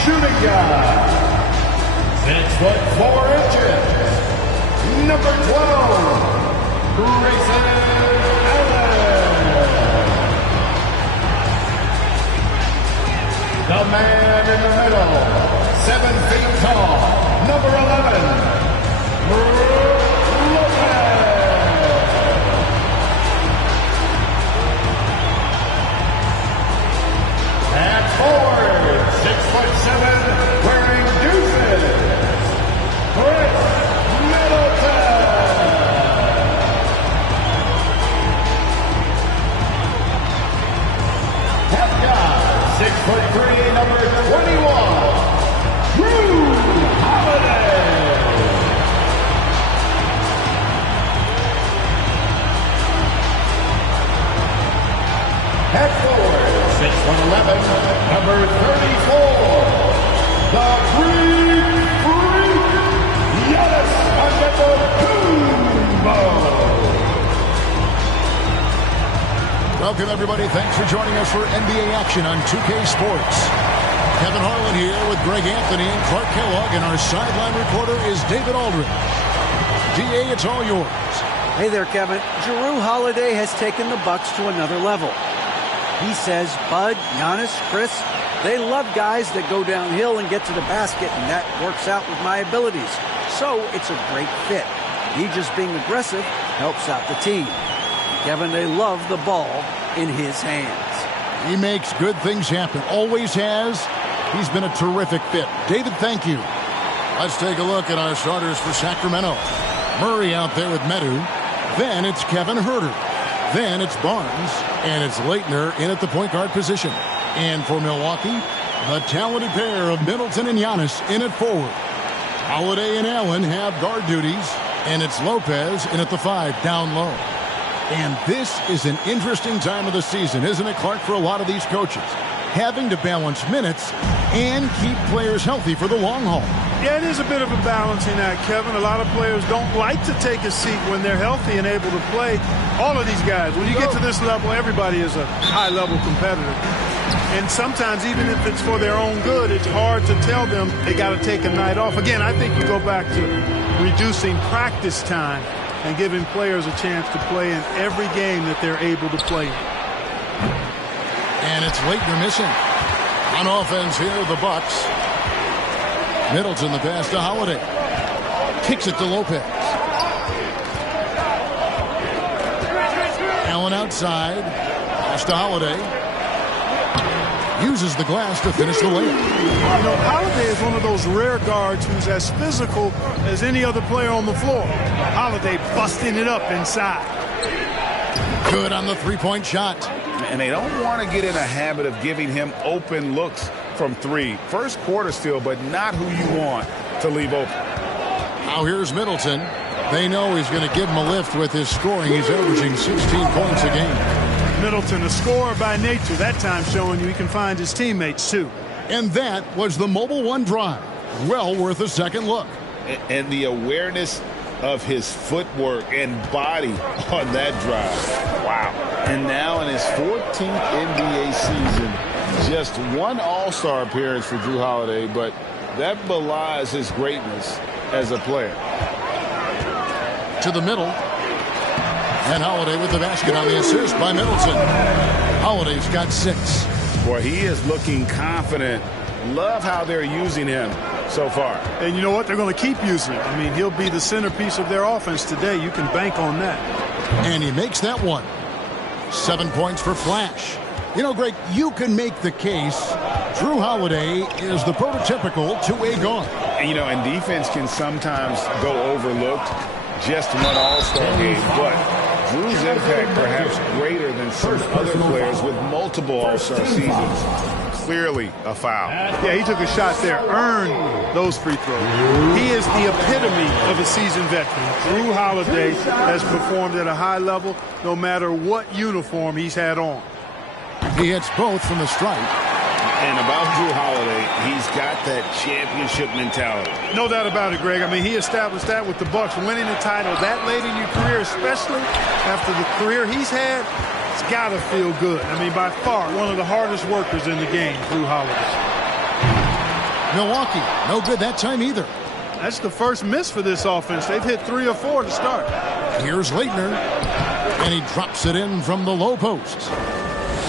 Shooting guard, 6'4", number 12, Grayson Allen. The man in the middle, 7 feet tall, number 11, Lopez. At forward, 6'7", wearing deuces, Chris Middleton. Half guard, 6'3", number 21, Drew Holiday. At forward, 6'11", number 34, the Greek Freak, Giannis Antetokounmpo. Welcome, everybody. Thanks for joining us for NBA action on 2K Sports. Kevin Harlan here with Greg Anthony and Clark Kellogg, and our sideline reporter is David Aldridge. DA, it's all yours. Hey there, Kevin. Drew Holiday has taken the Bucks to another level. He says Bud, Giannis, Chris, they love guys that go downhill and get to the basket, and that works out with my abilities. So it's a great fit. Me just being aggressive helps out the team. Kevin, they love the ball in his hands. He makes good things happen. Always has. He's been a terrific fit. David, thank you. Let's take a look at our starters for Sacramento. Murray out there with Medu. Then it's Kevin Huerter. Then it's Barnes, and it's Leitner in at the point guard position. And for Milwaukee, the talented pair of Middleton and Giannis in at forward. Holiday and Allen have guard duties, and it's Lopez in at the 5 down low. And this is an interesting time of the season, isn't it, Clark, for a lot of these coaches? Having to balance minutes and keep players healthy for the long haul. Yeah, it is a bit of a balancing act, Kevin. A lot of players don't like to take a seat when they're healthy and able to play. All of these guys, when you get to this level, everybody is a high-level competitor. And sometimes, even if it's for their own good, it's hard to tell them they got to take a night off. Again, I think you go back to reducing practice time and giving players a chance to play in every game that they're able to play in. And it's Leitner missing. On offense here, the Bucks. Middleton the pass to Holiday. Kicks it to Lopez. Allen outside. Pass to Holiday. Uses the glass to finish the layup. You know, Holiday is one of those rare guards who's as physical as any other player on the floor. Holiday busting it up inside. Good on the three-point shot. And they don't want to get in a habit of giving him open looks from 3. First quarter still, but not who you want to leave open. Now here's Middleton. They know he's going to give him a lift with his scoring. He's averaging 16 points a game. Middleton, a scorer by nature, that time showing you he can find his teammates too. And that was the Mobile One drive. Well worth a second look. And the awareness of his footwork and body on that drive. Wow. And now in his 14th NBA season, just one All-Star appearance for Drew Holiday, but that belies his greatness as a player. To the middle. And Holiday with the basket on the assist by Middleton. Holiday's got 6. Boy, he is looking confident. Love how they're using him so far. And you know what? They're going to keep using him. I mean, he'll be the centerpiece of their offense today. You can bank on that. And he makes that one. 7 points for Flash. You know, Greg, you can make the case Drew Holiday is the prototypical two-way guard. And, you know, and defense can sometimes go overlooked. Just one All-Star game, but Drew's impact perhaps greater than some other players with multiple All-Star seasons. Clearly a foul. Yeah, he took a shot there, earned those free throws. He is the epitome of a seasoned veteran. Drew Holiday has performed at a high level no matter what uniform he's had on. He hits both from the stripe. And about Drew Holiday, he's got that championship mentality. No doubt about it, Greg. I mean, he established that with the Bucks, winning the title that late in your career, especially after the career he's had. It's got to feel good. I mean, by far, one of the hardest workers in the game, Drew Holiday. Milwaukee, no good that time either. That's the first miss for this offense. They've hit 3 or 4 to start. Here's Leitner, and he drops it in from the low post.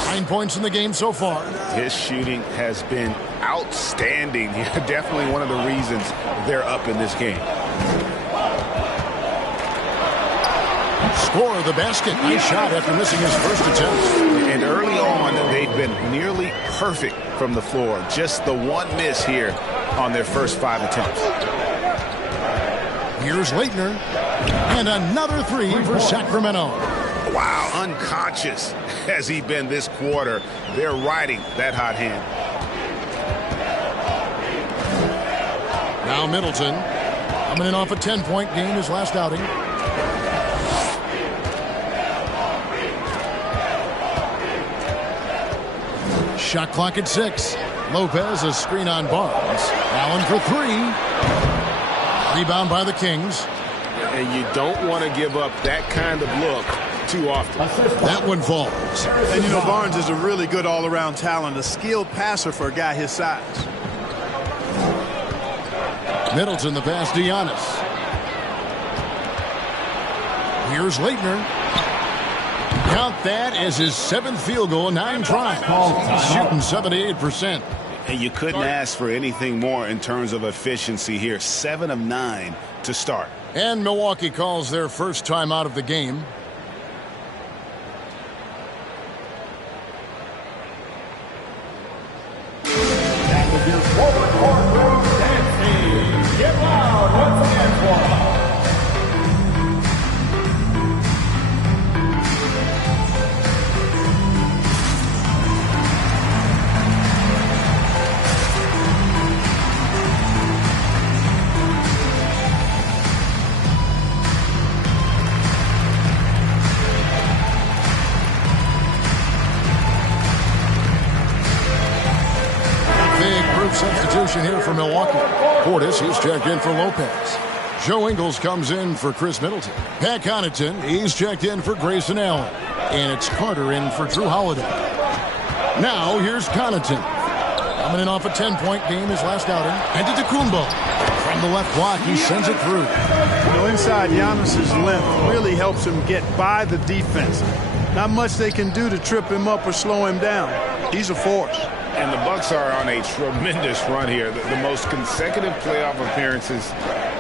9 points in the game so far. His shooting has been outstanding. Definitely one of the reasons they're up in this game. Score the basket. Nice shot after missing his first attempt. And early on, they've been nearly perfect from the floor. Just the one miss here on their first 5 attempts. Here's Leitner. And another 3 for Sacramento. Wow, unconscious has he been this quarter. They're riding that hot hand. Now Middleton, coming in off a 10-point game his last outing. Shot clock at 6. Lopez, a screen on Barnes. Allen for 3. Rebound by the Kings. And you don't want to give up that kind of look too often. That one falls. And you know, Barnes is a really good all-around talent, a skilled passer for a guy his size. Middleton, the pass to Giannis. Here's Leitner. Count that as his 7th field goal in 9 tries. He's shooting 78%. And you couldn't ask for anything more in terms of efficiency here. 7 of 9 to start. And Milwaukee calls their first time out of the game. That was your forward courtroom dancing. Get loud once again for Substitution here for Milwaukee. Portis, he's checked in for Lopez. Joe Ingles comes in for Chris Middleton. Pat Connaughton, he's checked in for Grayson Allen. And it's Carter in for Drew Holiday. Now, here's Connaughton. Coming in off a 10-point game his last outing. Antetokounmpo. From the left block, he sends it through. You know, inside, Giannis's length really helps him get by the defense. Not much they can do to trip him up or slow him down. He's a force. And the Bucks are on a tremendous run here. The most consecutive playoff appearances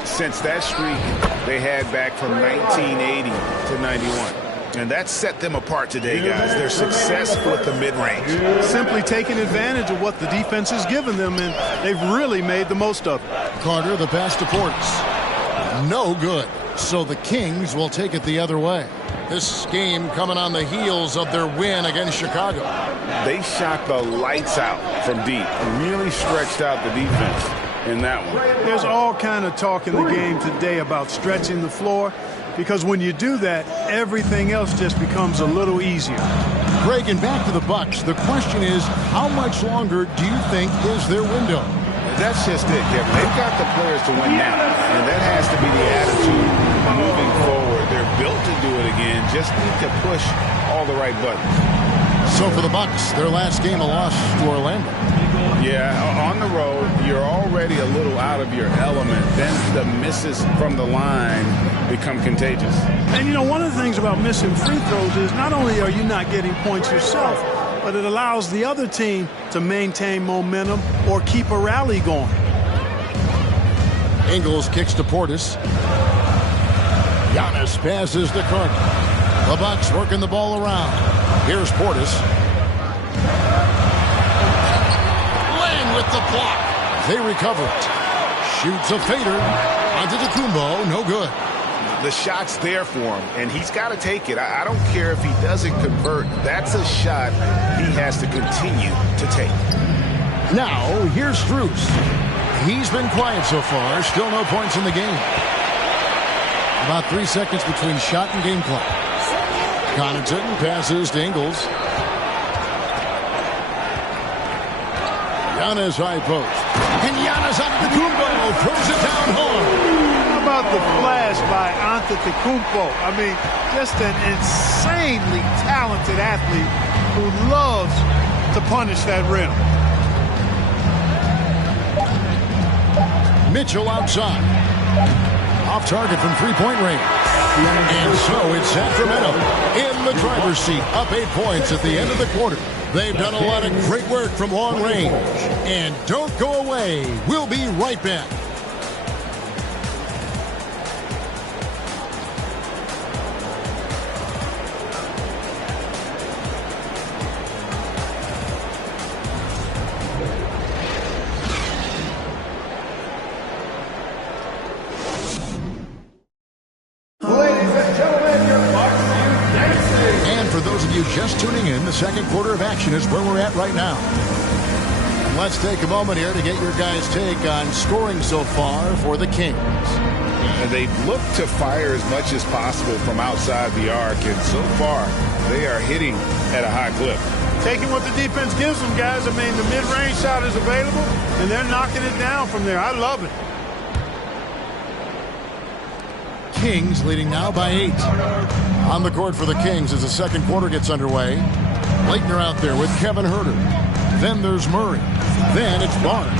since that streak they had back from 1980 to 91. And that set them apart today, guys. Their success with the mid-range. Simply taking advantage of what the defense has given them, and they've really made the most of it. Carter, the pass to Portis. No good. So the Kings will take it the other way. This game coming on the heels of their win against Chicago. They shot the lights out from deep. Really stretched out the defense in that one. There's all kind of talk in the game today about stretching the floor, because when you do that, everything else just becomes a little easier. Greg, and back to the Bucks. The question is, how much longer do you think is their window? That's just it, Kevin. They've got the players to win now, and that has to be the attitude moving forward. They're built to do it again. Just need to push all the right buttons. So for the Bucks, their last game a loss to Orlando. Yeah, on the road, you're already a little out of your element. Then the misses from the line become contagious. And, you know, one of the things about missing free throws is not only are you not getting points yourself, but it allows the other team to maintain momentum or keep a rally going. Ingles kicks to Portis. Giannis passes to Carter. The Bucks working the ball around. Here's Portis. Lang with the block. They recover it. Shoots a fader. Antetokounmpo, no good. The shot's there for him, and he's got to take it. I don't care if he doesn't convert. That's a shot he has to continue to take. Now, here's Strus. He's been quiet so far. Still no points in the game. About 3 seconds between shot and game clock. Connaughton passes to Ingles. Giannis high post. And Giannis Antetokounmpo throws it down hard. How about the flash by Antetokounmpo? I mean, just an insanely talented athlete who loves to punish that rim. Mitchell outside. Off target from three-point range. And so it's Sacramento in the driver's seat, up 8 points at the end of the quarter. They've done a lot of great work from long range. And don't go away. We'll be right back. Just tuning in, the second quarter of action is where we're at right now. Let's take a moment here to get your guys' take on scoring so far for the Kings. They look to fire as much as possible from outside the arc, and so far they are hitting at a high clip. Taking what the defense gives them, guys. I mean, the mid-range shot is available, and they're knocking it down from there. I love it. Kings leading now by 8. On the court for the Kings as the second quarter gets underway. Leitner out there with Kevin Huerter. Then there's Murray. Then it's Barnes.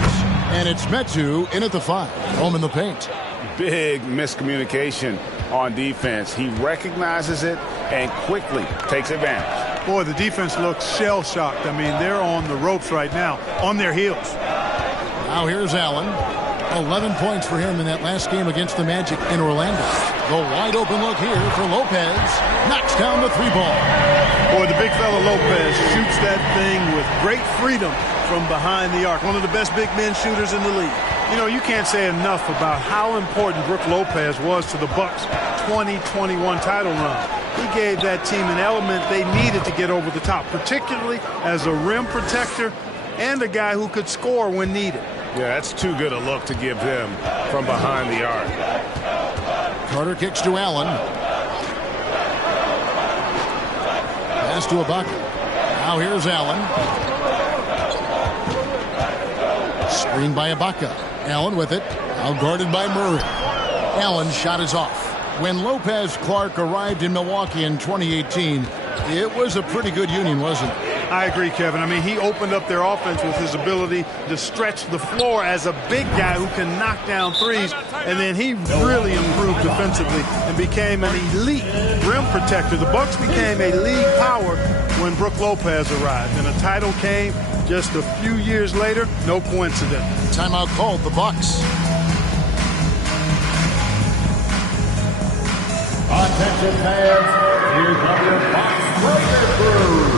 And it's Metu in at the 5. Home in the paint. Big miscommunication on defense. He recognizes it and quickly takes advantage. Boy, the defense looks shell-shocked. I mean, they're on the ropes right now, on their heels. Now here's Allen. 11 points for him in that last game against the Magic in Orlando. The wide open look here for Lopez. Knocks down the 3-ball. Boy, the big fella Lopez shoots that thing with great freedom from behind the arc. One of the best big men shooters in the league. You know, you can't say enough about how important Brook Lopez was to the Bucks' 2021 title run. He gave that team an element they needed to get over the top, particularly as a rim protector and a guy who could score when needed. Yeah, that's too good a look to give him from behind the arc. Carter kicks to Allen. Pass to Ibaka. Now here's Allen. Screen by Ibaka. Allen with it. Now guarded by Murray. Allen's shot is off. When Lopez Clark arrived in Milwaukee in 2018, it was a pretty good union, wasn't it? I agree, Kevin. I mean, he opened up their offense with his ability to stretch the floor as a big guy who can knock down threes. And then he really improved defensively and became an elite rim protector. The Bucks became a league power when Brook Lopez arrived. And a title came just a few years later. No coincidence. Timeout called the Bucks. Attention fans, here comes your Bucks breakthrough.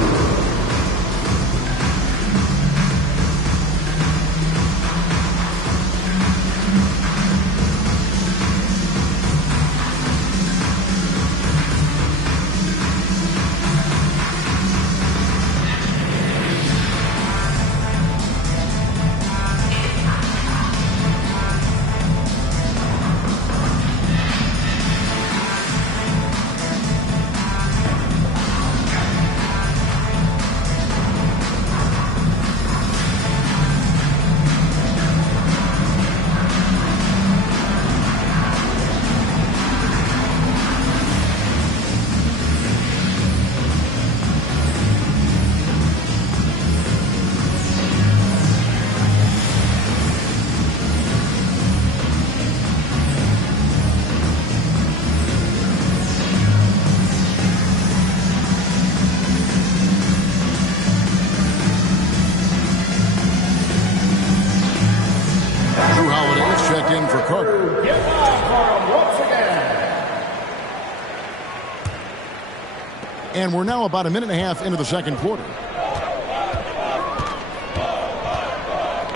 And we're now about a minute and a half into the second quarter.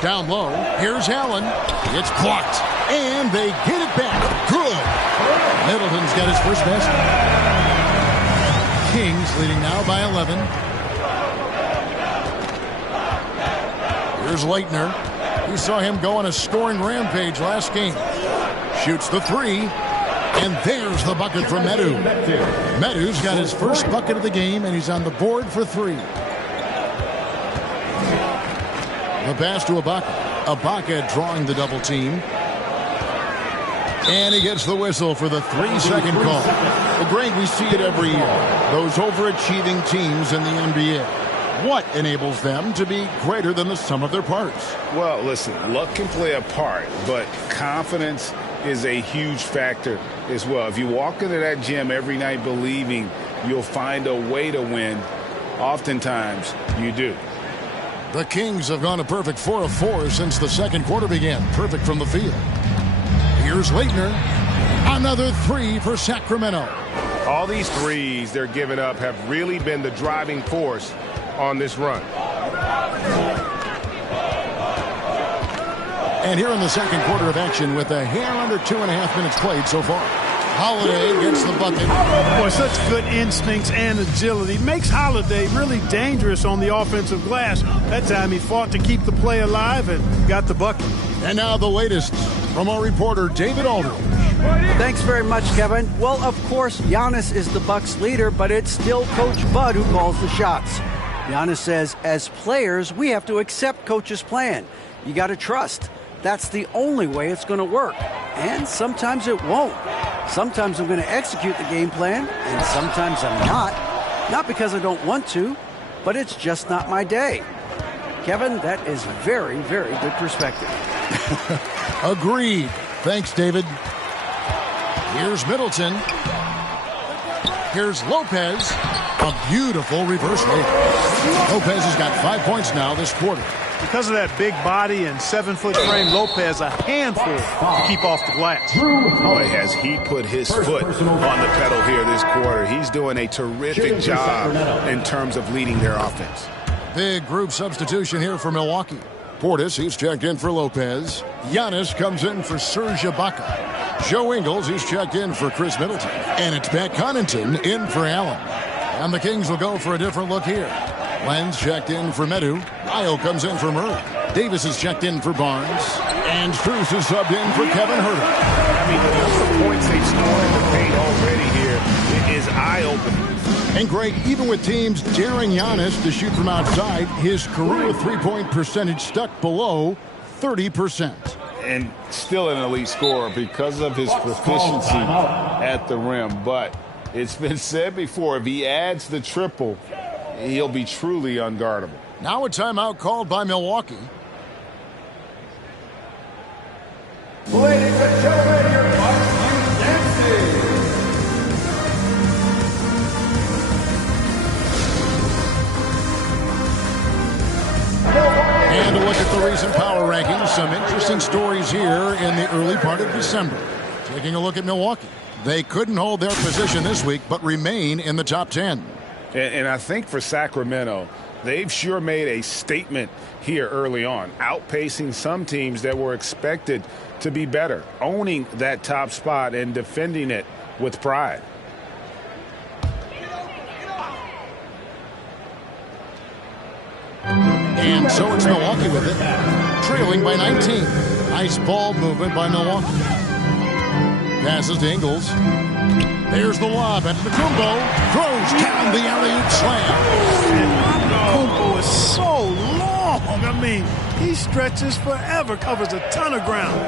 Down low, here's Allen. It's blocked, and they get it back. Good. Middleton's got his first basket. Kings leading now by 11. Here's Leitner. We saw him go on a scoring rampage last game. Shoots the 3. And there's the bucket from Metu. Metu's got his first bucket of the game, and he's on the board for 3. The pass to Ibaka. Ibaka drawing the double team. And he gets the whistle for the 3-second call. Well, Greg, we see it every year. Those overachieving teams in the NBA. What enables them to be greater than the sum of their parts? Well, listen, luck can play a part, but confidence is a huge factor as well. If you walk into that gym every night believing you'll find a way to win, oftentimes you do. The Kings have gone a perfect 4 of 4 since the second quarter began. Perfect from the field. Here's Leitner. Another three for Sacramento. All these threes they're giving up have really been the driving force on this run. And here in the second quarter of action with a hair under 2.5 minutes played so far. Holiday gets the bucket. Boy, such good instincts and agility. Makes Holiday really dangerous on the offensive glass. That time he fought to keep the play alive and got the bucket. And now the latest from our reporter, David Aldridge. Thanks very much, Kevin. Well, of course, Giannis is the Bucks leader, but it's still Coach Bud who calls the shots. Giannis says, as players, we have to accept Coach's plan. You got to trust. That's the only way it's going to work. And sometimes it won't. Sometimes I'm going to execute the game plan, and sometimes I'm not. Not because I don't want to, but it's just not my day. Kevin, that is very, very good perspective. Agreed. Thanks, David. Here's Middleton. Here's Lopez. A beautiful reverse layup. Lopez has got 5 points now this quarter. Because of that big body and 7-foot frame, Lopez a handful to keep off the glass. Boy, has he put his foot on the pedal here this quarter. He's doing a terrific job in terms of leading their offense. Big group substitution here for Milwaukee. Portis, he's checked in for Lopez. Giannis comes in for Serge Ibaka. Joe Ingles, he's checked in for Chris Middleton. And it's Pat Connaughton in for Allen. And the Kings will go for a different look here. Lenz checked in for Medu. Ayo comes in for Murray. Davis is checked in for Barnes. And Strus is subbed in for Kevin Huerter. I mean, the number of points they've scored in the paint already here is eye-opening. And Greg, even with teams daring Giannis to shoot from outside, his career three-point percentage stuck below 30%. And still an elite scorer because of his proficiency at the rim. But it's been said before, if he adds the triple, he'll be truly unguardable. Now a timeout called by Milwaukee. Ladies and gentlemen, your Bucks dancing. And a look at the recent power rankings. Some interesting stories here in the early part of December. Taking a look at Milwaukee. They couldn't hold their position this week, but remain in the top 10. And I think for Sacramento, they've sure made a statement here early on, outpacing some teams that were expected to be better, owning that top spot and defending it with pride. And so it's Milwaukee with it, trailing by 19. Nice ball movement by Milwaukee. Passes to Ingles. There's the lob at Kumbo. Throws down the alley-oop slam. And Kumbo is so long. I mean, he stretches forever, covers a ton of ground.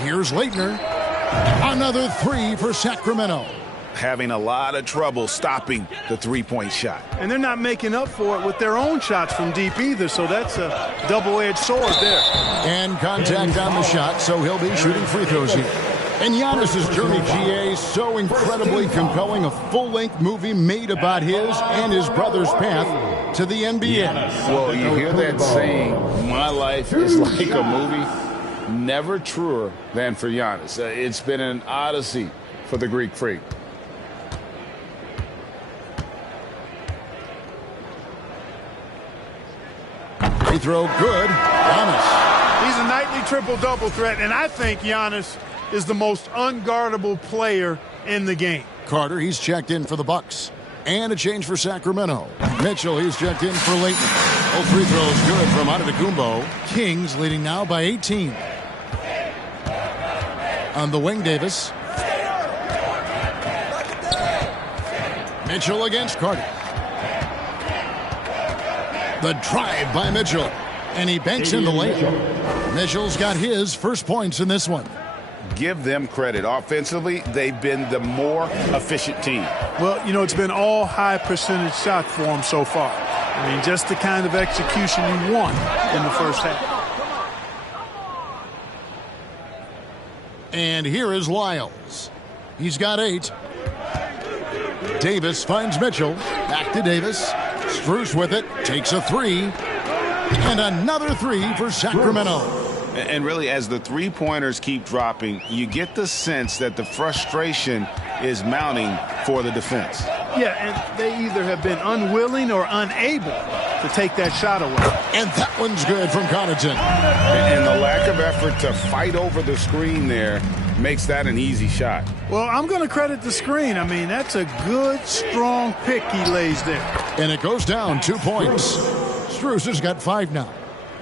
Here's Leitner. Another three for Sacramento. Having a lot of trouble stopping the three-point shot. And they're not making up for it with their own shots from deep either, so that's a double-edged sword there. And contact on the shot, so he'll be shooting free throws here. And Giannis' journey, GA, so incredibly compelling. A full-length movie made about his and his brother's path to the NBA. Well, you hear that saying, my life is like a movie. Never truer than for Giannis. It's been an odyssey for the Greek freak. Free throw good. Giannis. He's a nightly triple-double threat, and I think Giannis is the most unguardable player in the game. Carter, he's checked in for the Bucks. And a change for Sacramento. Mitchell, he's checked in for Leighton. Both free throws good from Antetokounmpo. Kings leading now by 18. On the wing, Davis. Mitchell against Carter. The drive by Mitchell. And he banks in the layup. Mitchell's got his first points in this one. give them credit. Offensively, they've been the more efficient team. Well, you know, it's been all high percentage shots for them so far. I mean, just the kind of execution you want in the first half. And here is Lyles. He's got 8. Davis finds Mitchell. Back to Davis. Strus with it. Takes a 3. And another 3 for Sacramento. And really, as the three-pointers keep dropping, you get the sense that the frustration is mounting for the defense. Yeah, and they either have been unwilling or unable to take that shot away. And that one's good from Connaughton. And the lack of effort to fight over the screen there makes that an easy shot. Well, I'm going to credit the screen. I mean, that's a good, strong pick he lays there. And it goes down 2 points. Strus has got 5 now.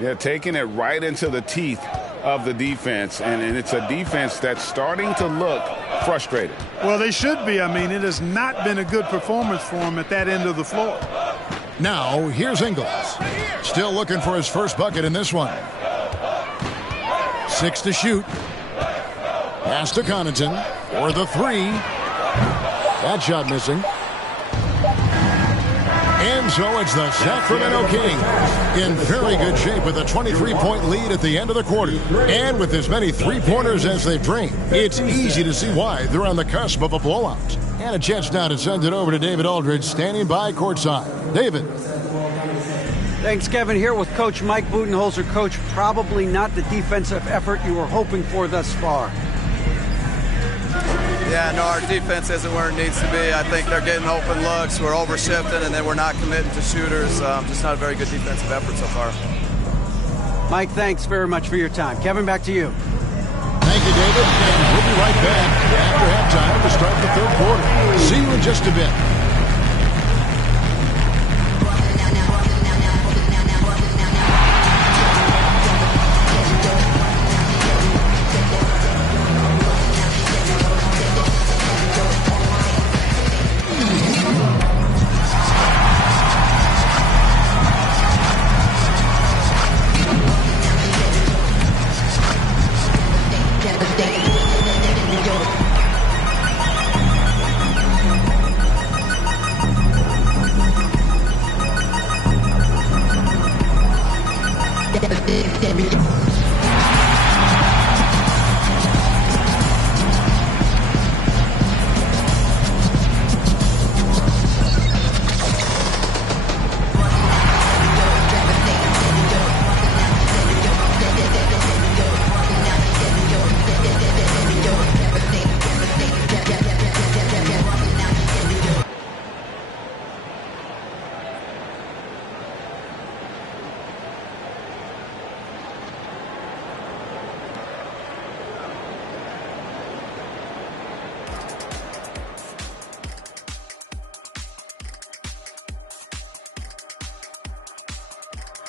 Yeah, taking it right into the teeth of the defense. And it's a defense that's starting to look frustrated. Well, they should be. I mean, it has not been a good performance for him at that end of the floor. Now, here's Ingles. Still looking for his first bucket in this one. 6 to shoot. Pass to Connaughton for the 3. That shot missing. And so it's the Sacramento Kings in very good shape with a 23-point lead at the end of the quarter. And with as many three-pointers as they've drained, it's easy to see why they're on the cusp of a blowout. And a chance now to send it over to David Aldridge, standing by courtside. David. Thanks, Kevin. Here with Coach Mike Budenholzer. Coach, probably not the defensive effort you were hoping for thus far. Yeah, no, our defense isn't where it needs to be. I think they're getting open looks. We're overshifting, and then we're not committing to shooters. Just not a very good defensive effort so far. Mike, thanks very much for your time. Kevin, back to you. Thank you, David. And we'll be right back after halftime to start the third quarter. See you in just a bit.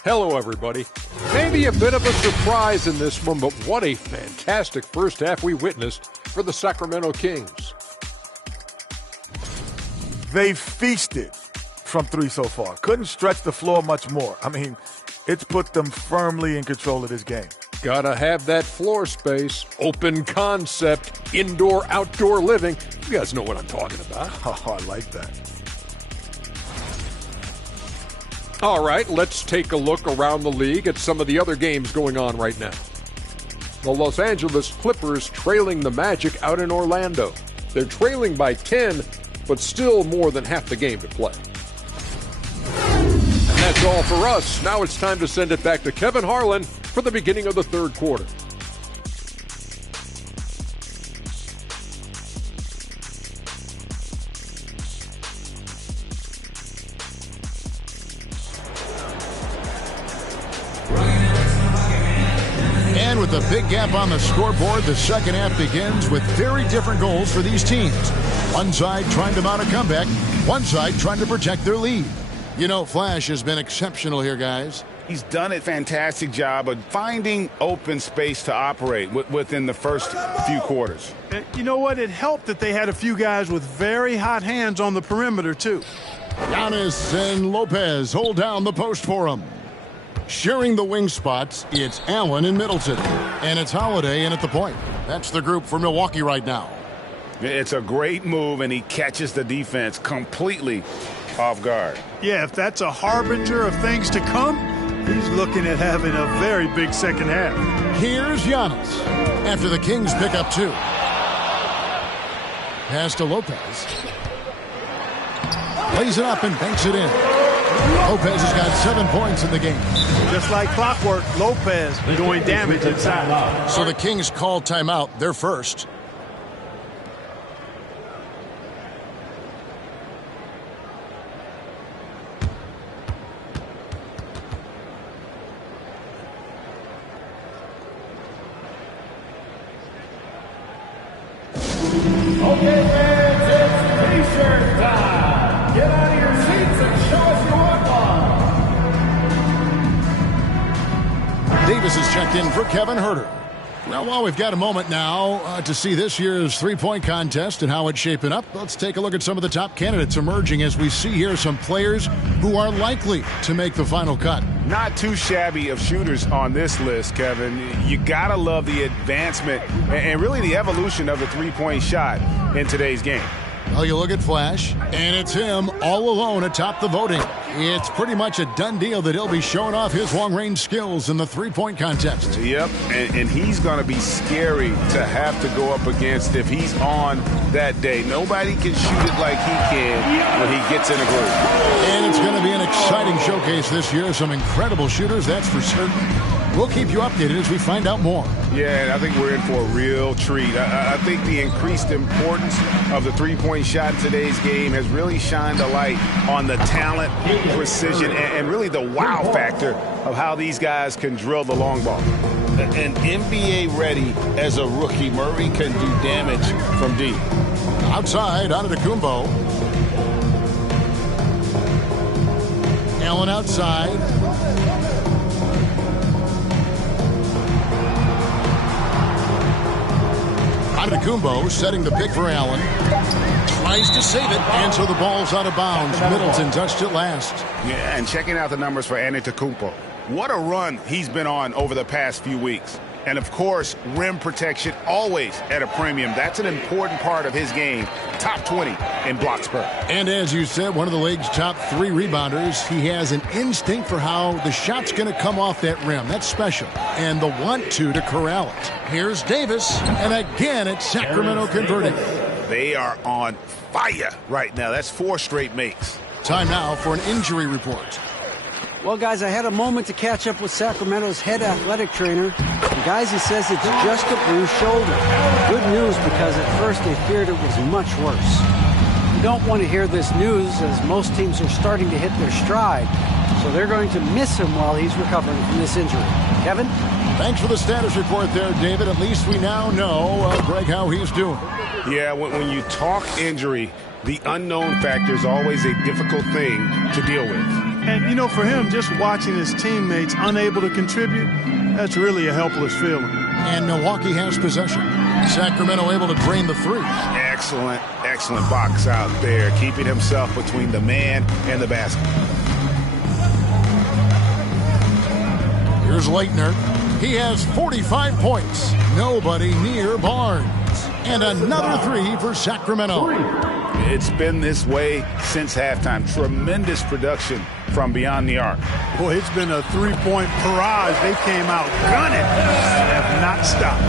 Hello, everybody. Maybe a bit of a surprise in this one, but what a fantastic first half we witnessed for the Sacramento Kings. They feasted from 3 so far. Couldn't stretch the floor much more. I mean, it's put them firmly in control of this game. Gotta have that floor space, open concept, indoor-outdoor living. You guys know what I'm talking about. Oh, I like that. All right, let's take a look around the league at some of the other games going on right now. The Los Angeles Clippers trailing the Magic out in Orlando. They're trailing by 10, but still more than half the game to play. And that's all for us. Now it's time to send it back to Kevin Harlan for the beginning of the third quarter. And with a big gap on the scoreboard, the second half begins with very different goals for these teams. One side trying to mount a comeback, one side trying to protect their lead. You know, Flash has been exceptional here, guys. He's done a fantastic job of finding open space to operate within the first few quarters. And you know what? It helped that they had a few guys with very hot hands on the perimeter, too. Giannis and Lopez hold down the post for him. Sharing the wing spots, it's Allen and Middleton. And it's Holiday in at the point. That's the group for Milwaukee right now. It's a great move, and he catches the defense completely off guard. Yeah, if that's a harbinger of things to come, he's looking at having a very big second half. Here's Giannis after the Kings pick up 2. Pass to Lopez. Lays it up and banks it in. Lopez has got 7 points in the game. Just like clockwork, Lopez doing damage inside. So the Kings call timeout. They're first. Okay, fans, it's T-shirt time. Get out of your seats and show us your one. Davis is checked in for Kevin Herter. Well, we've got a moment now to see this year's three-point contest and how it's shaping up. Let's take a look at some of the top candidates emerging as we see here some players who are likely to make the final cut. Not too shabby of shooters on this list, Kevin. You gotta love the advancement and really the evolution of the three-point shot in today's game. Well, you look at Flash, and it's him all alone atop the voting. It's pretty much a done deal that he'll be showing off his long-range skills in the three-point contest. Yep, and he's going to be scary to have to go up against if he's on that day. Nobody can shoot it like he can when he gets in a groove. And it's going to be an exciting showcase this year. Some incredible shooters, that's for certain. We'll keep you updated as we find out more. Yeah, and I think we're in for a real treat. I think the increased importance of the three-point shot in today's game has really shined a light on the talent, precision, and really the wow factor of how these guys can drill the long ball. And NBA ready as a rookie, Murray can do damage from deep. Outside, Antetokounmpo. Allen outside. Antetokounmpo setting the pick for Allen. Tries to save it, and so the ball's out of bounds. Middleton touched it last. Yeah, and checking out the numbers for Antetokounmpo. What a run he's been on over the past few weeks. And, of course, rim protection always at a premium. That's an important part of his game. Top 20 in block spurt. And as you said, one of the league's top 3 rebounders. He has an instinct for how the shot's going to come off that rim. That's special. And the want-to corral it. Here's Davis. And again, it's Sacramento converting. They are on fire right now. That's 4 straight makes. Time now for an injury report. Well, guys, I had a moment to catch up with Sacramento's head athletic trainer. And guys, he says it's just a bruised shoulder. Good news, because at first they feared it was much worse. You don't want to hear this news, as most teams are starting to hit their stride. So they're going to miss him while he's recovering from this injury. Kevin? Thanks for the status report there, David. At least we now know, Greg, how he's doing. Yeah, when you talk injury, the unknown factor is always a difficult thing to deal with. And, you know, for him, just watching his teammates unable to contribute, that's really a helpless feeling. And Milwaukee has possession. Sacramento able to drain the 3. Excellent box out there, keeping himself between the man and the basket. Here's Leitner. He has 45 points. Nobody near Barnes. And another 3 for Sacramento. It's been this way since halftime. Tremendous production from beyond the arc. Boy, it's been a three-point barrage. They came out gunning and have not stopped.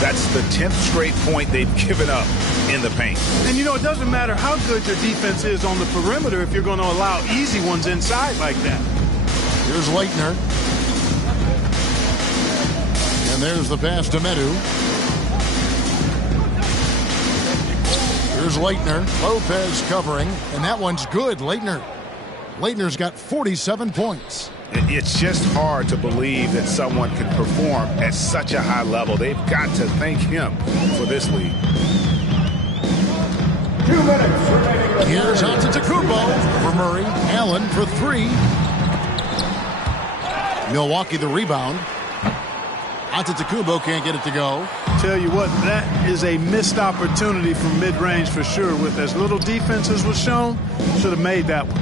That's the 10th straight point they've given up in the paint. And, you know, it doesn't matter how good your defense is on the perimeter if you're going to allow easy ones inside like that. Here's Leitner. And there's the pass to Medu. Here's Leitner. Lopez covering, and that one's good. Leitner's got 47 points. It's just hard to believe that someone can perform at such a high level. They've got to thank him for this lead. 2 minutes remaining. Here's Antetokounmpo for Murray. Allen for 3. Milwaukee the rebound. Antetokounmpo can't get it to go. Tell you what, that is a missed opportunity from mid-range for sure. With as little defense as was shown, should have made that one.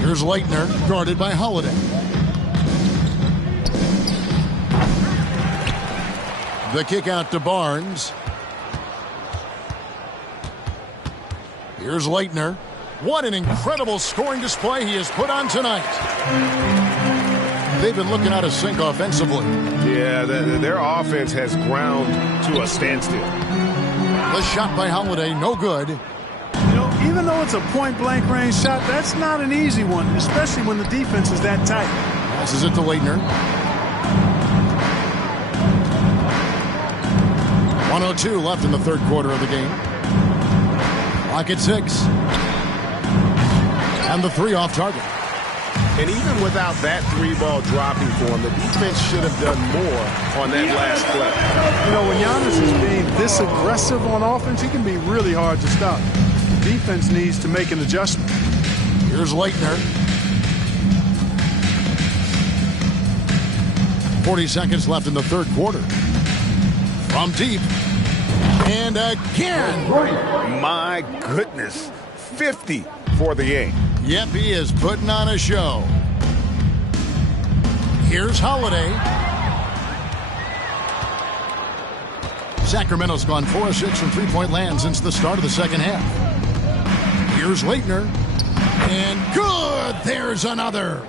Here's Leitner, guarded by Holiday. The kick out to Barnes. Here's Leitner. What an incredible scoring display he has put on tonight. They've been looking out of sync offensively. Yeah, their offense has ground to a standstill. The shot by Holiday, no good. You know, even though it's a point-blank range shot, that's not an easy one, especially when the defense is that tight. Passes it to Leitner. 1:02 left in the third quarter of the game. Clock at 6. And the 3 off target. And even without that 3-ball dropping for him, the defense should have done more on that last play. You know, when Giannis is being this aggressive on offense, he can be really hard to stop. Defense needs to make an adjustment. Here's Leitner. 40 seconds left in the third quarter. From deep. And again. My goodness. 50 for the game. Yep, he is putting on a show. Here's Holiday. Sacramento's gone 4 of 6 from three-point land since the start of the second half. Here's Leitner. And good! There's another.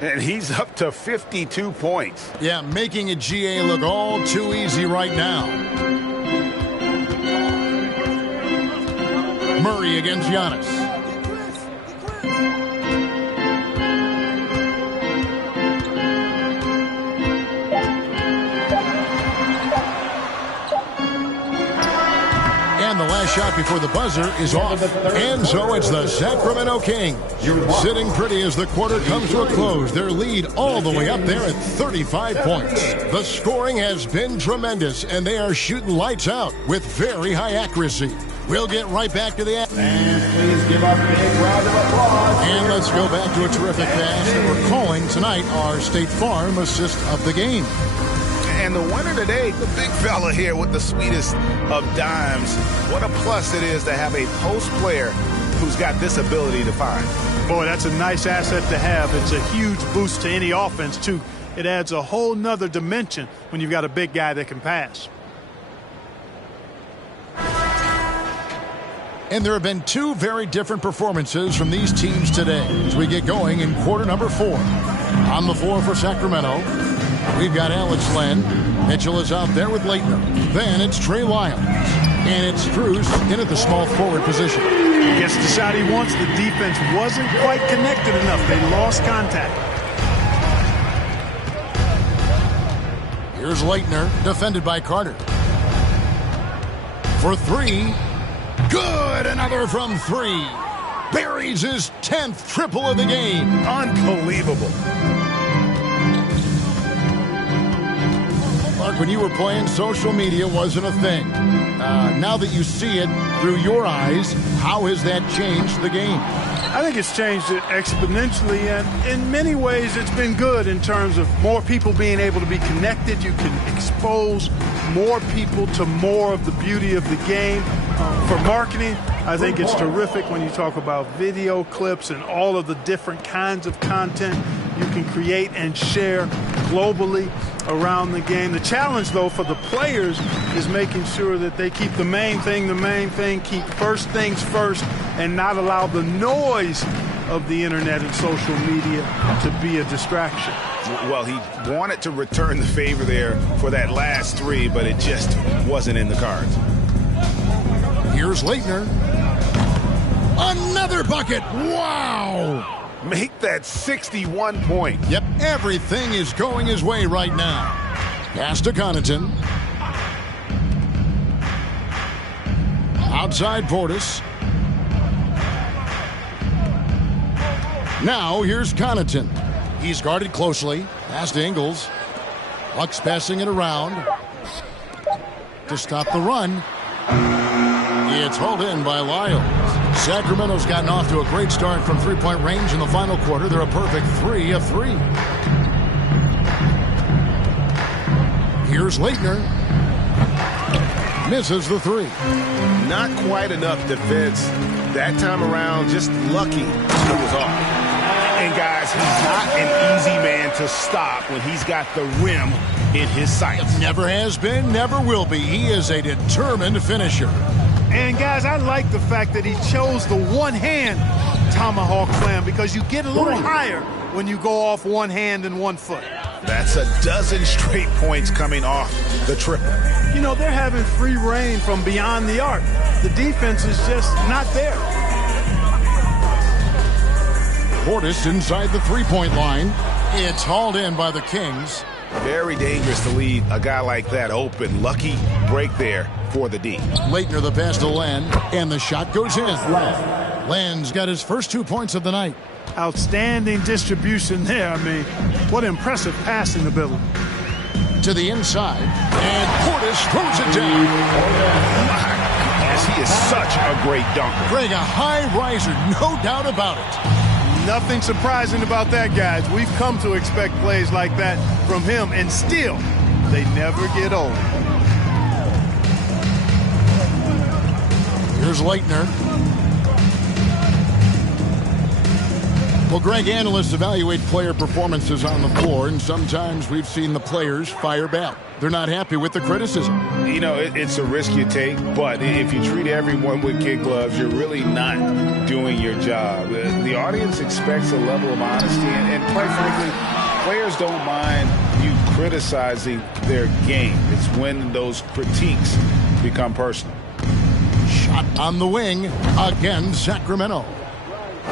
And he's up to 52 points. Yeah, making a GA look all too easy right now. Murray against Giannis. And the last shot before the buzzer is off. And so it's the Sacramento Kings sitting pretty as the quarter comes to a close. Their lead all the way up there at 35 points. The scoring has been tremendous, and they are shooting lights out with very high accuracy. We'll get right back to the action. And please give a big round of applause. And let's go back to a terrific pass that we're calling tonight our State Farm assist of the game. And the winner today, the big fella here with the sweetest of dimes. What a plus it is to have a post player who's got this ability to find. Boy, that's a nice asset to have. It's a huge boost to any offense, too. It adds a whole nother dimension when you've got a big guy that can pass. And there have been 2 very different performances from these teams today as we get going in quarter number 4. On the floor for Sacramento, we've got Alex Len. Mitchell is out there with Leitner. Then it's Trey Lyles. And it's Strus in at the small forward position. He gets the shot he wants. The defense wasn't quite connected enough. They lost contact. Here's Leitner, defended by Carter. For 3. Good! Another from 3. Buries his 10th triple of the game. Unbelievable. Mark, when you were playing, social media wasn't a thing. Now that you see it through your eyes, how has that changed the game? I think it's changed it exponentially, and in many ways it's been good in terms of more people being able to be connected. You can expose more people to more of the beauty of the game. For marketing, I think it's terrific when you talk about video clips and all of the different kinds of content you can create and share globally around the game. The challenge, though, for the players is making sure that they keep the main thing, keep first things first, and not allow the noise of the internet and social media to be a distraction. Well, he wanted to return the favor there for that last 3, but it just wasn't in the cards. Here's Leitner. Another bucket. Wow. Make that 61 point. Yep, everything is going his way right now. Pass to Connaughton. Outside Portis. Now here's Connaughton. He's guarded closely. Pass to Ingles. Bucks passing it around to stop the run. It's hauled in by Lyles. Sacramento's gotten off to a great start from three-point range in the final quarter. They're a perfect 3 of 3. Here's Leitner. Misses the 3. Not quite enough defense that time around. Just lucky it was off. And guys, he's not an easy man to stop when he's got the rim in his sights. Never has been, never will be. He is a determined finisher. And, guys, I like the fact that he chose the one-hand tomahawk slam because you get a little higher when you go off one hand and 1 foot. That's a dozen straight points coming off the triple. You know, they're having free reign from beyond the arc. The defense is just not there. Portis inside the three-point line. It's hauled in by the Kings. Very dangerous to leave a guy like that open. Lucky break there for the D. Leitner the pass to Len, and the shot goes in. Len's got his first 2 points of the night. Outstanding distribution there. I mean, what impressive passing ability. To the inside, and Portis throws it down. As he is such a great dunker. Greg, a high riser, no doubt about it. Nothing surprising about that, guys. We've come to expect plays like that from him, and still, they never get old. Here's Leitner. Well, Greg, analysts evaluate player performances on the floor, and sometimes we've seen the players fire back. They're not happy with the criticism. You know, it's a risk you take, but if you treat everyone with kid gloves, you're really not doing your job. The audience expects a level of honesty, and quite frankly, players don't mind you criticizing their game. It's when those critiques become personal. Shot on the wing again, Sacramento.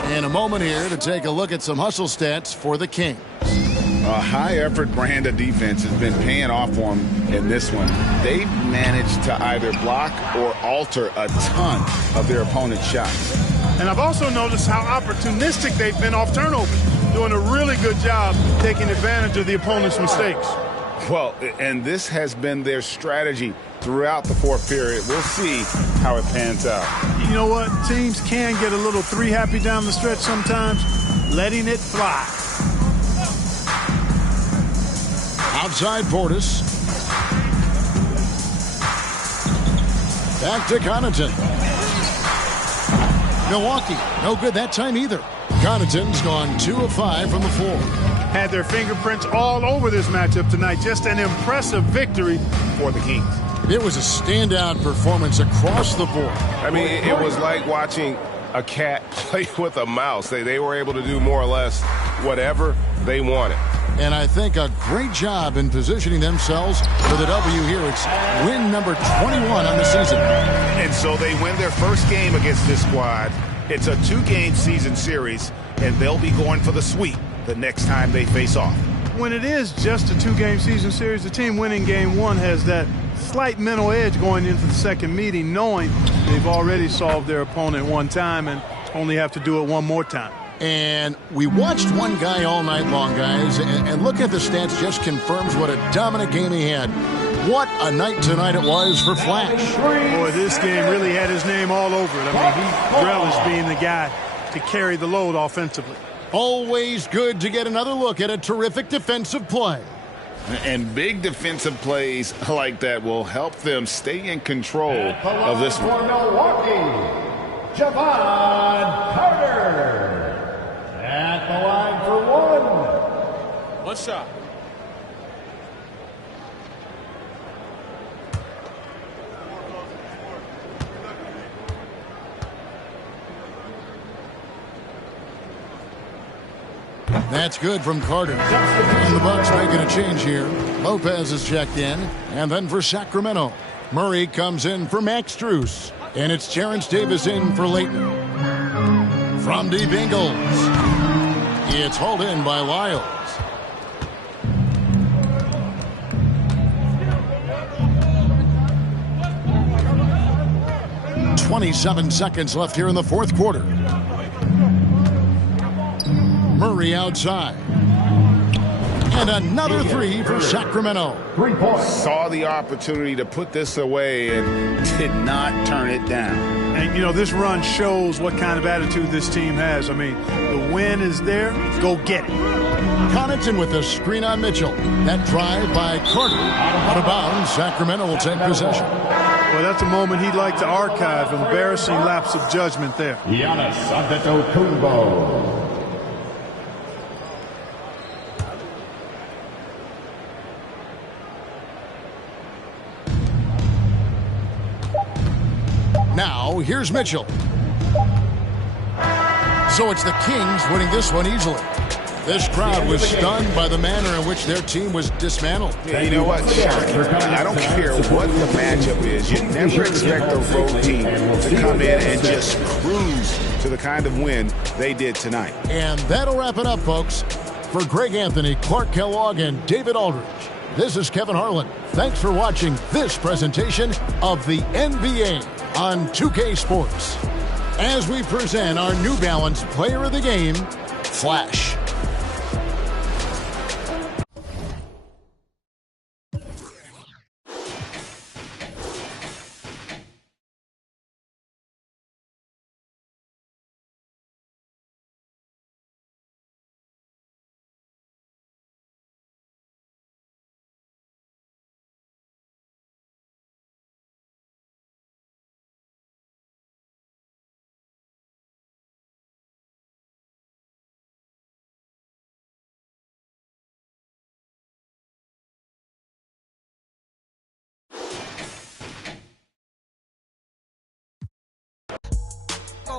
In a moment here to take a look at some hustle stats for the Kings. A high-effort brand of defense has been paying off for them in this one. They've managed to either block or alter a ton of their opponent's shots. And I've also noticed how opportunistic they've been off turnovers, doing a really good job taking advantage of the opponent's mistakes. Well, and this has been their strategy throughout the fourth period. We'll see how it pans out. You know what? Teams can get a little three-happy down the stretch sometimes, letting it fly. Outside Portis. Back to Connaughton. Milwaukee, no good that time either. Connaughton's gone 2 of 5 from the floor. Had their fingerprints all over this matchup tonight. Just an impressive victory for the Kings. It was a standout performance across the board. I mean, it was like watching a cat play with a mouse. They were able to do more or less whatever they wanted. And I think a great job in positioning themselves for the W here. It's win number 21 on the season. And so they win their first game against this squad. It's a 2-game season series, and they'll be going for the sweep the next time they face off. When it is just a 2-game season series, the team winning game 1 has that slight mental edge going into the second meeting, knowing they've already solved their opponent one time and only have to do it one more time. And we watched one guy all night long, guys, and look at the stats, just confirms what a dominant game he had. What a night tonight it was for Flash. Boy, this game really had his name all over it. I mean, he relished being the guy to carry the load offensively. Always good to get another look at a terrific defensive play. And big defensive plays like that will help them stay in control of this one. For Milwaukee, Javon Carter. At the line for 1. One shot. That's good from Carter. And the Bucks making a change here. Lopez is checked in. And then for Sacramento, Murray comes in for Max Strus. And it's Terrence Davis in for Leitner. From deep Ingles, it's hauled in by Lyles. .27 seconds left here in the fourth quarter. Murray outside. And another three for Sacramento. 3 points. Saw the opportunity to put this away and did not turn it down. And, you know, this run shows what kind of attitude this team has. I mean, the win is there. Go get it. Connaughton with a screen on Mitchell. That drive by Carter. Out of bounds. Sacramento will take possession. Well, that's a moment he'd like to archive. Embarrassing lapse of judgment there. Giannis Antetokounmpo. Now, here's Mitchell. So it's the Kings winning this one easily. This crowd was stunned by the manner in which their team was dismantled. You know what? I don't care what the matchup is. You never expect a road team to come in and just cruise to the kind of win they did tonight. And that'll wrap it up, folks. For Greg Anthony, Clark Kellogg, and David Aldridge, this is Kevin Harlan. Thanks for watching this presentation of the NBA on 2K Sports. As we present our New Balance Player of the Game, Flash.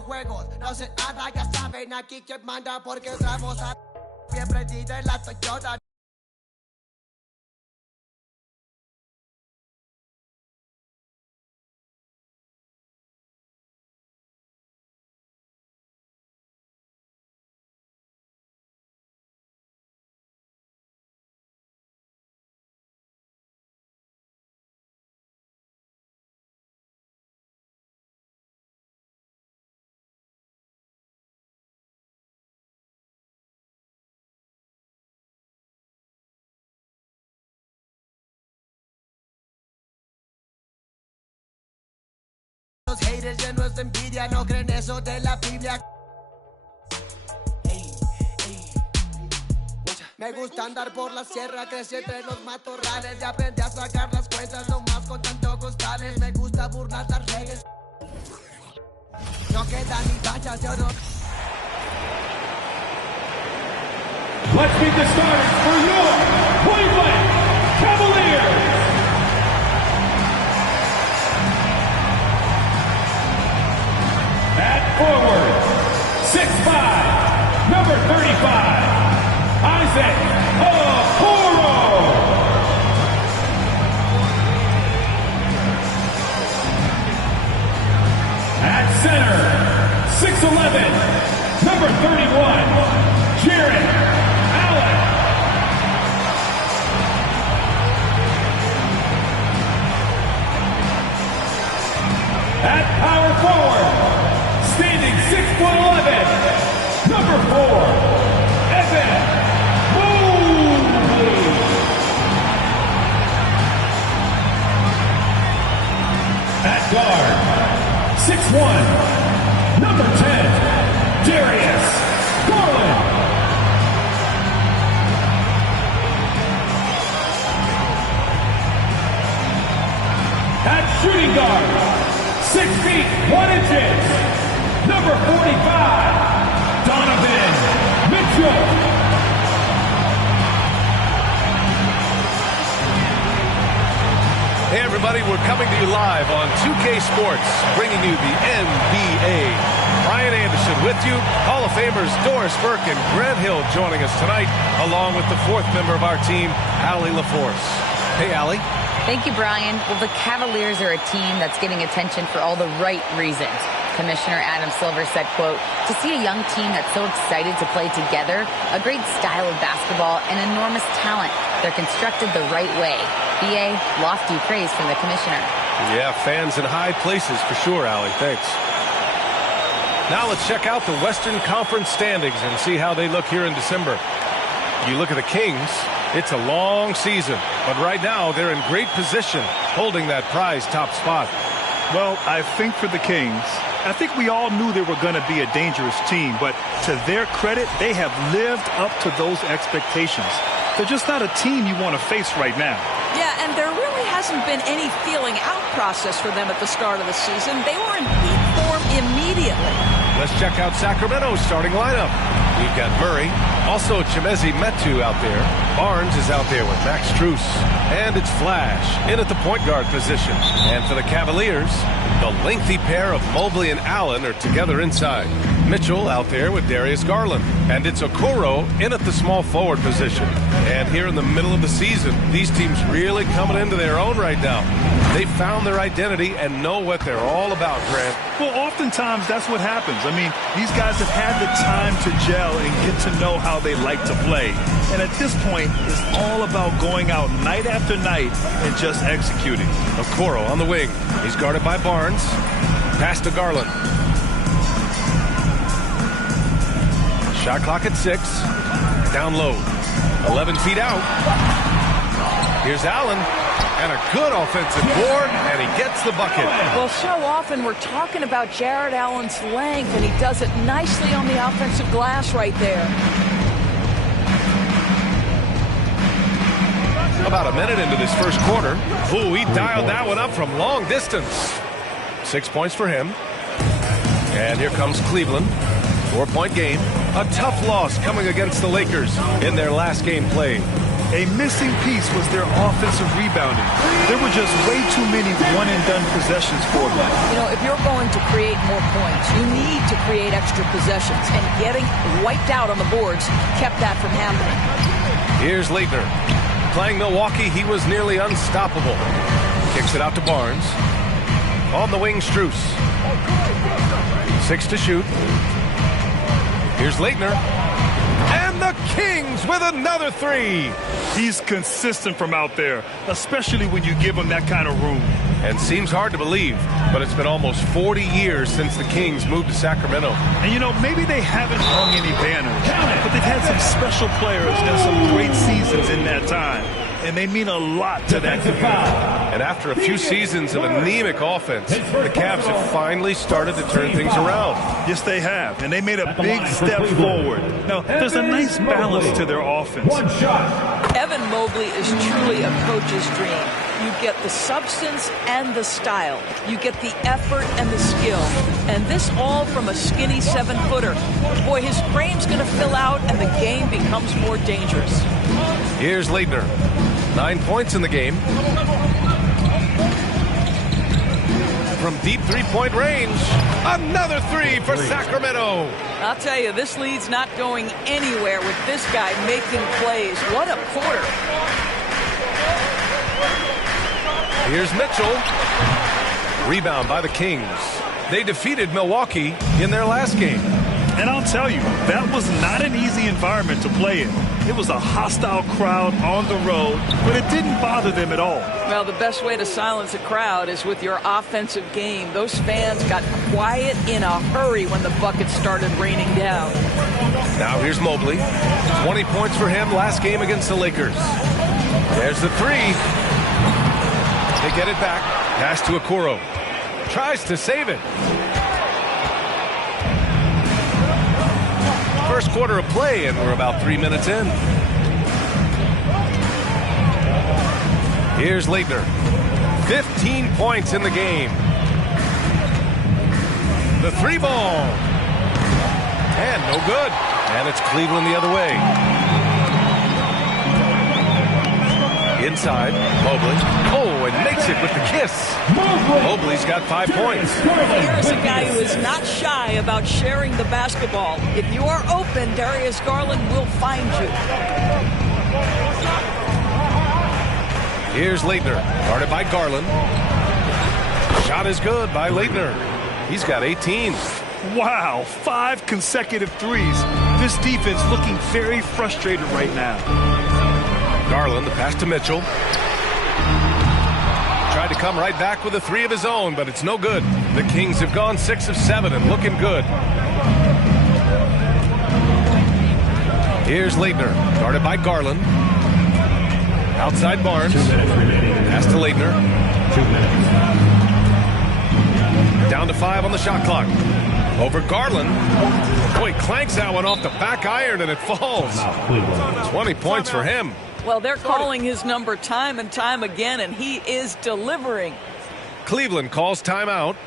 Juegos, no sé nada, ya saben aquí quien manda porque entramos a bien prendida en la Toyota. Los haters llenos de envidia no creen eso de la Biblia. Me gusta andar por la sierra, crecí entre los matorrales y aprendí a sacar las cuentas nomás con tanto costales. Me gusta burlar las reglas. No quedan ni fallas de honor. Let's meet the starters for your Cleveland Cavaliers. At forward, 6'5", number 35, Isaac Okoro. At center, 6'11", number 31, Jared Allen. At power forward, standing 6'11", number 4, Evan Mobley. At guard, 6'1", number 10, Darius Garland. At shooting guard, 6 feet 1 inches, number 45, Donovan Mitchell. Hey everybody, we're coming to you live on 2K Sports, bringing you the NBA. Brian Anderson with you, Hall of Famers Doris Burke and Grant Hill joining us tonight, along with the fourth member of our team, Allie LaForce. Hey Allie. Thank you, Brian. Well, the Cavaliers are a team that's getting attention for all the right reasons. Commissioner Adam Silver said, quote, to see a young team that's so excited to play together, a great style of basketball, and enormous talent. They're constructed the right way. BA, lofty praise from the commissioner. Yeah, fans in high places for sure, Allie. Thanks. Now let's check out the Western Conference standings and see how they look here in December. You look at the Kings, it's a long season, but right now they're in great position, holding that prize top spot. Well, I think for the Kings, I think we all knew they were going to be a dangerous team, but to their credit, they have lived up to those expectations. They're just not a team you want to face right now. Yeah, and there really hasn't been any feeling out process for them at the start of the season. They were in peak form immediately. Let's check out Sacramento's starting lineup. You've got Murray. Also, Chimezi Metu out there. Barnes is out there with Max Strus. And it's Flash in at the point guard position. And for the Cavaliers, the lengthy pair of Mobley and Allen are together inside. Mitchell out there with Darius Garland. And it's Okoro in at the small forward position. And here in the middle of the season, these teams really coming into their own right now. They found their identity and know what they're all about, Grant. Well, oftentimes that's what happens. I mean, these guys have had the time to gel and get to know how they like to play. And at this point, it's all about going out night after night and just executing. Okoro on the wing. He's guarded by Barnes. Pass to Garland. Shot clock at 6. Down low. 11 feet out. Here's Allen. And a good offensive board, and he gets the bucket. Well, so often we're talking about Jared Allen's length, and he does it nicely on the offensive glass right there. About a minute into this first quarter. Ooh, he dialed that one up from long distance. 6 points for him. And here comes Cleveland. 4-point game. A tough loss coming against the Lakers in their last game played. A missing piece was their offensive rebounding. There were just way too many one-and-done possessions for them. You know, if you're going to create more points, you need to create extra possessions. And getting wiped out on the boards kept that from happening. Here's Leitner. Playing Milwaukee, he was nearly unstoppable. Kicks it out to Barnes. On the wing, Strus. 6 to shoot. Here's Leitner. And the Kings with another 3. He's consistent from out there, especially when you give him that kind of room. And seems hard to believe, but it's been almost 40 years since the Kings moved to Sacramento. And, you know, maybe they haven't hung any banners, but they've had some special players and some great seasons in that time. And they mean a lot to that community. And after a few seasons of anemic offense, the Cavs have finally started to turn things around. Yes, they have. And they made a big step forward. Now, there's a nice balance to their offense. Evan Mobley is truly a coach's dream. You get the substance and the style. You get the effort and the skill. And this all from a skinny 7-footer. Boy, his frame's going to fill out and the game becomes more dangerous. Here's Leitner. 9 points in the game. From deep three-point range, another 3 for Sacramento. I'll tell you, this lead's not going anywhere with this guy making plays. What a quarter. Here's Mitchell. Rebound by the Kings. They defeated Milwaukee in their last game. And I'll tell you, that was not an easy environment to play in. It was a hostile crowd on the road, but it didn't bother them at all. Well, the best way to silence a crowd is with your offensive game. Those fans got quiet in a hurry when the buckets started raining down. Now here's Mobley. 20 points for him last game against the Lakers. There's the 3. They get it back. Pass to Okoro. Tries to save it. First quarter of play, and we're about 3 minutes in. Here's Leitner. 15 points in the game. The 3 ball. And no good. And it's Cleveland the other way. Inside, Mobley. Oh, and makes it with the kiss. Mobley's got 5 points. Here's a guy who is not shy about sharing the basketball. If you are open, Darius Garland will find you. Here's Leitner, guarded by Garland. Shot is good by Leitner. He's got 18. Wow, 5 consecutive threes. This defense looking very frustrated right now. Garland, the pass to Mitchell. Tried to come right back with a 3 of his own, but it's no good. The Kings have gone 6 of 7 and looking good. Here's Leitner, guarded by Garland. Outside Barnes. Pass to Leitner. 2 minutes. Down to 5 on the shot clock. Over Garland. Boy, clanks that one off the back iron and it falls. 20 points for him. Well, they're calling his number time and time again, and he is delivering. Cleveland calls timeout.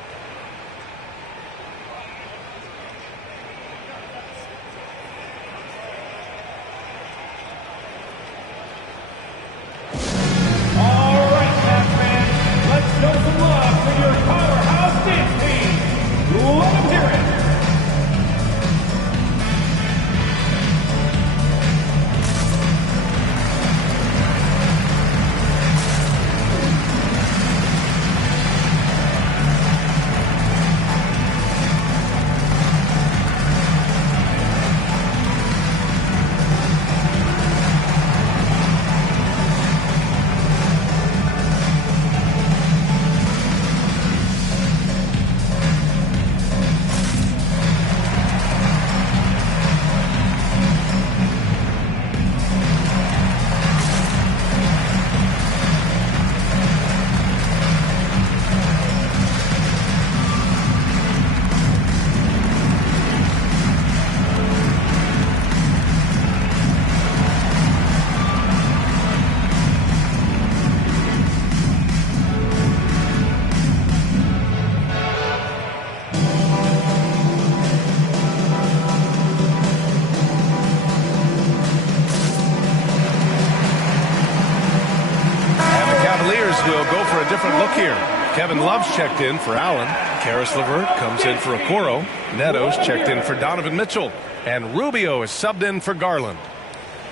will go for a different look here. Kevin Love's checked in for Allen. Karis LeVert comes in for Okoro. Neto's checked in for Donovan Mitchell. And Rubio is subbed in for Garland.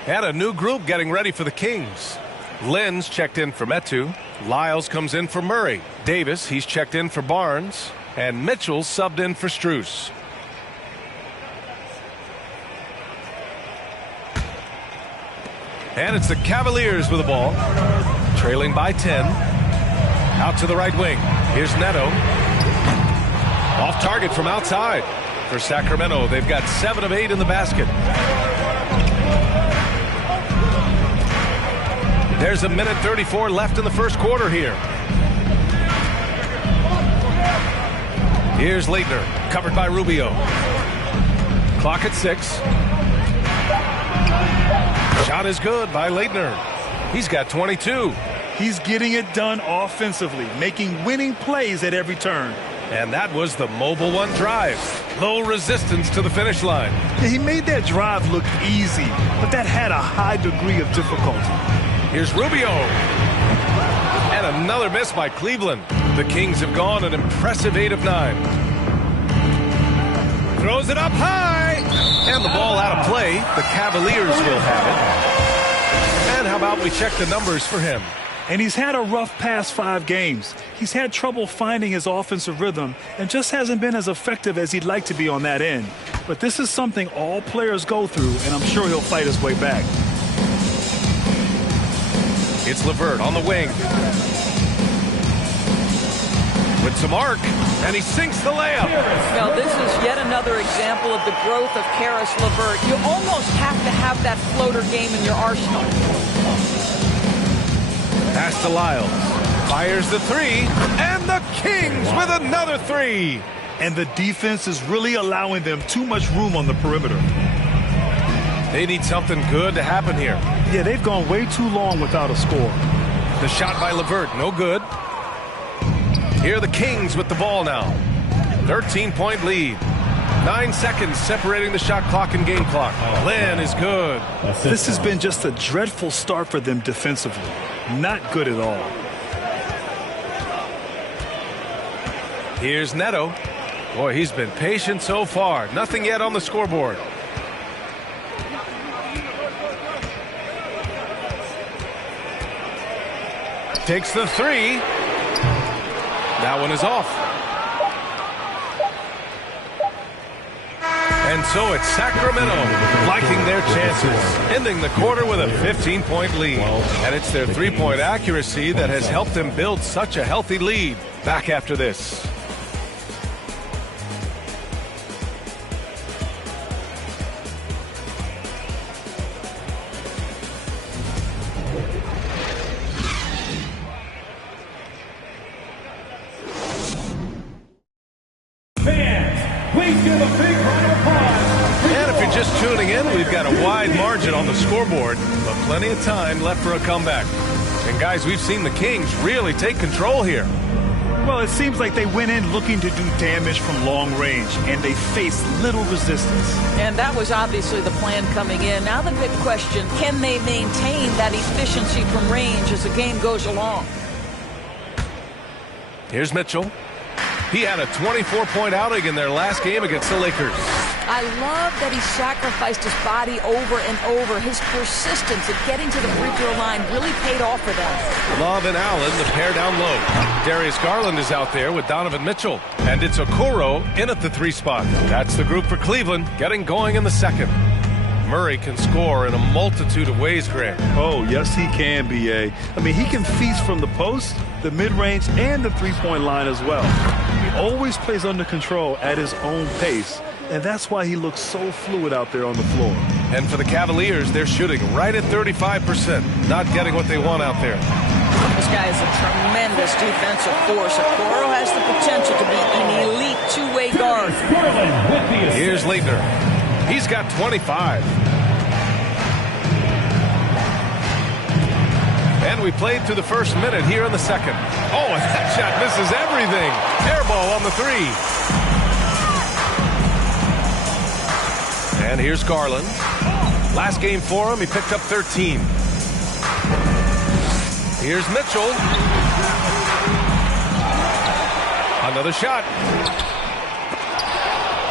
And a new group getting ready for the Kings. Lynn's checked in for Metu. Lyles comes in for Murray. Davis, he's checked in for Barnes. And Mitchell's subbed in for Strus. And it's the Cavaliers with the ball. Trailing by 10. Out to the right wing. Here's Neto. Off target from outside. For Sacramento, they've got 7 of 8 in the basket. There's a minute 34 left in the first quarter here. Here's Leitner, covered by Rubio. Clock at 6. Shot is good by Leitner. He's got 22. He's getting it done offensively, making winning plays at every turn. And that was the Mobile One drive. Low resistance to the finish line. Yeah, he made that drive look easy, but that had a high degree of difficulty. Here's Rubio. And another miss by Cleveland. The Kings have gone an impressive 8 of 9. Throws it up high. And the ball out of play. The Cavaliers will have it. And how about we check the numbers for him? And he's had a rough past 5 games. He's had trouble finding his offensive rhythm and just hasn't been as effective as he'd like to be on that end. But this is something all players go through, and I'm sure he'll fight his way back. It's LeVert on the wing. With some arc, and he sinks the layup. Now, this is yet another example of the growth of Karis LeVert. You almost have to have that floater game in your arsenal. Pass to Lyles. Fires the 3. And the Kings with another 3. And the defense is really allowing them too much room on the perimeter. They need something good to happen here. Yeah, they've gone way too long without a score. The shot by LeVert, no good. Here are the Kings with the ball now. 13-point lead. 9 seconds separating the shot clock and game clock. Lynn is good. This has been just a dreadful start for them defensively. Not good at all. Here's Neto. Boy, he's been patient so far. Nothing yet on the scoreboard. Takes the 3. That one is off. And so it's Sacramento liking their chances, ending the quarter with a 15-point lead. And it's their three-point accuracy that has helped them build such a healthy lead. Back after this. Just tuning in, we've got a wide margin on the scoreboard, but plenty of time left for a comeback. And guys, we've seen the Kings really take control here. Well, it seems like they went in looking to do damage from long range, and they faced little resistance. And that was obviously the plan coming in. Now the big question, can they maintain that efficiency from range as the game goes along? Here's Mitchell. He had a 24-point outing in their last game against the Lakers. I love that he sacrificed his body over and over. His persistence at getting to the free throw line really paid off for them. Love and Allen, the pair down low. Darius Garland is out there with Donovan Mitchell. And it's Okoro in at the 3 spot. That's the group for Cleveland, getting going in the second. Murray can score in a multitude of ways, Greg. Oh, yes, he can, B.A. I mean, he can feast from the post, the mid-range, and the three-point line as well. He always plays under control at his own pace. And that's why he looks so fluid out there on the floor. And for the Cavaliers, they're shooting right at 35%, not getting what they want out there. This guy is a tremendous defensive force. Okoro has the potential to be an elite two-way guard. Here's Leitner. He's got 25. And we played through the first minute here in the second. Oh, and that shot misses everything. Air ball on the 3. And here's Garland. Last game for him, he picked up 13. Here's Mitchell. Another shot.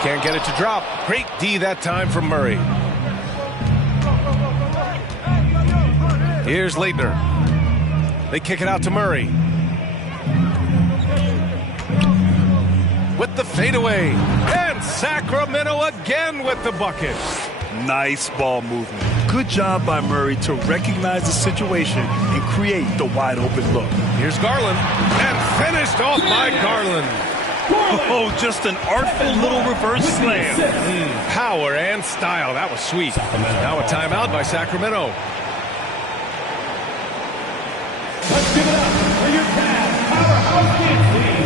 Can't get it to drop. Great D that time from Murray. Here's Leitner. They kick it out to Murray. With the fadeaway. And Sacramento again with the bucket. Nice ball movement. Good job by Murray to recognize the situation and create the wide open look. Here's Garland. And finished off by Garland. Oh, just an artful little reverse slam. Power and style. That was sweet. Now a timeout by Sacramento. Let's give it up for your Cavs powerhouse dance team.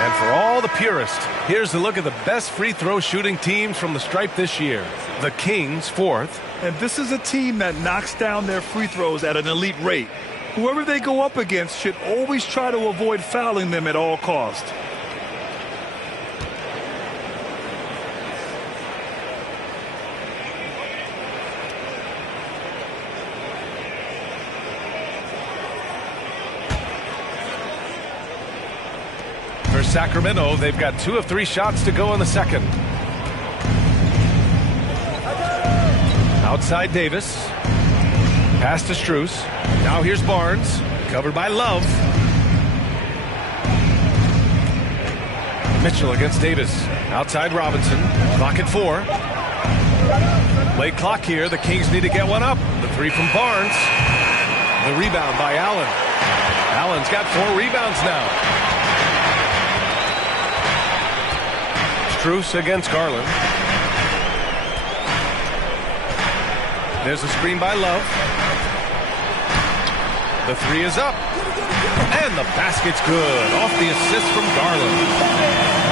And for all the purists, here's a look at the best free throw shooting teams from the stripe this year. The Kings, 4th. And this is a team that knocks down their free throws at an elite rate. Whoever they go up against should always try to avoid fouling them at all costs. For Sacramento, they've got 2 of 3 shots to go in the second. Outside Davis. Pass to Strus. Now here's Barnes. Covered by Love. Mitchell against Davis. Outside Robinson. Clock at 4. Late clock here. The Kings need to get one up. The 3 from Barnes. The rebound by Allen. Allen's got 4 rebounds now. Strus against Garland. There's a screen by Love. The 3 is up. And the basket's good. Off the assist from Garland.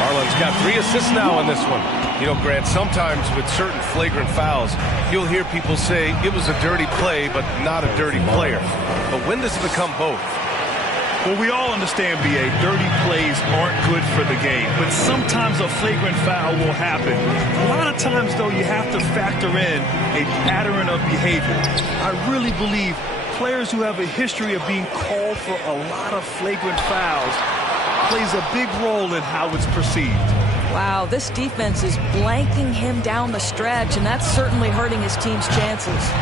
Garland's got 3 assists now in this one. You know, Grant, sometimes with certain flagrant fouls, you'll hear people say it was a dirty play, but not a dirty player. But when does it become both? Well, we all understand, B.A., dirty plays aren't good for the game, but sometimes a flagrant foul will happen. A lot of times, though, you have to factor in a pattern of behavior. I really believe players who have a history of being called for a lot of flagrant fouls plays a big role in how it's perceived. Wow, this defense is blanking him down the stretch, and that's certainly hurting his team's chances.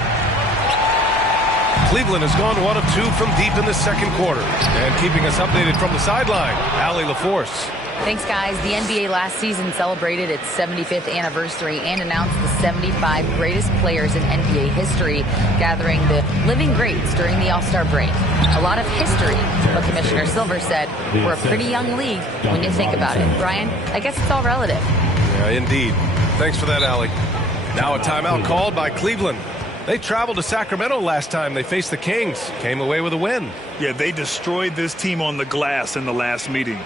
Cleveland has gone 1 of 2 from deep in the second quarter. And keeping us updated from the sideline, Allie LaForce. Thanks, guys. The NBA last season celebrated its 75th anniversary and announced the 75 greatest players in NBA history, gathering the living greats during the All-Star break. A lot of history, but Commissioner Silver said we're a pretty young league when you think about it. Brian, I guess it's all relative. Yeah, indeed. Thanks for that, Allie. Now a timeout called by Cleveland. They traveled to Sacramento last time they faced the Kings. Came away with a win. Yeah, they destroyed this team on the glass in the last meeting.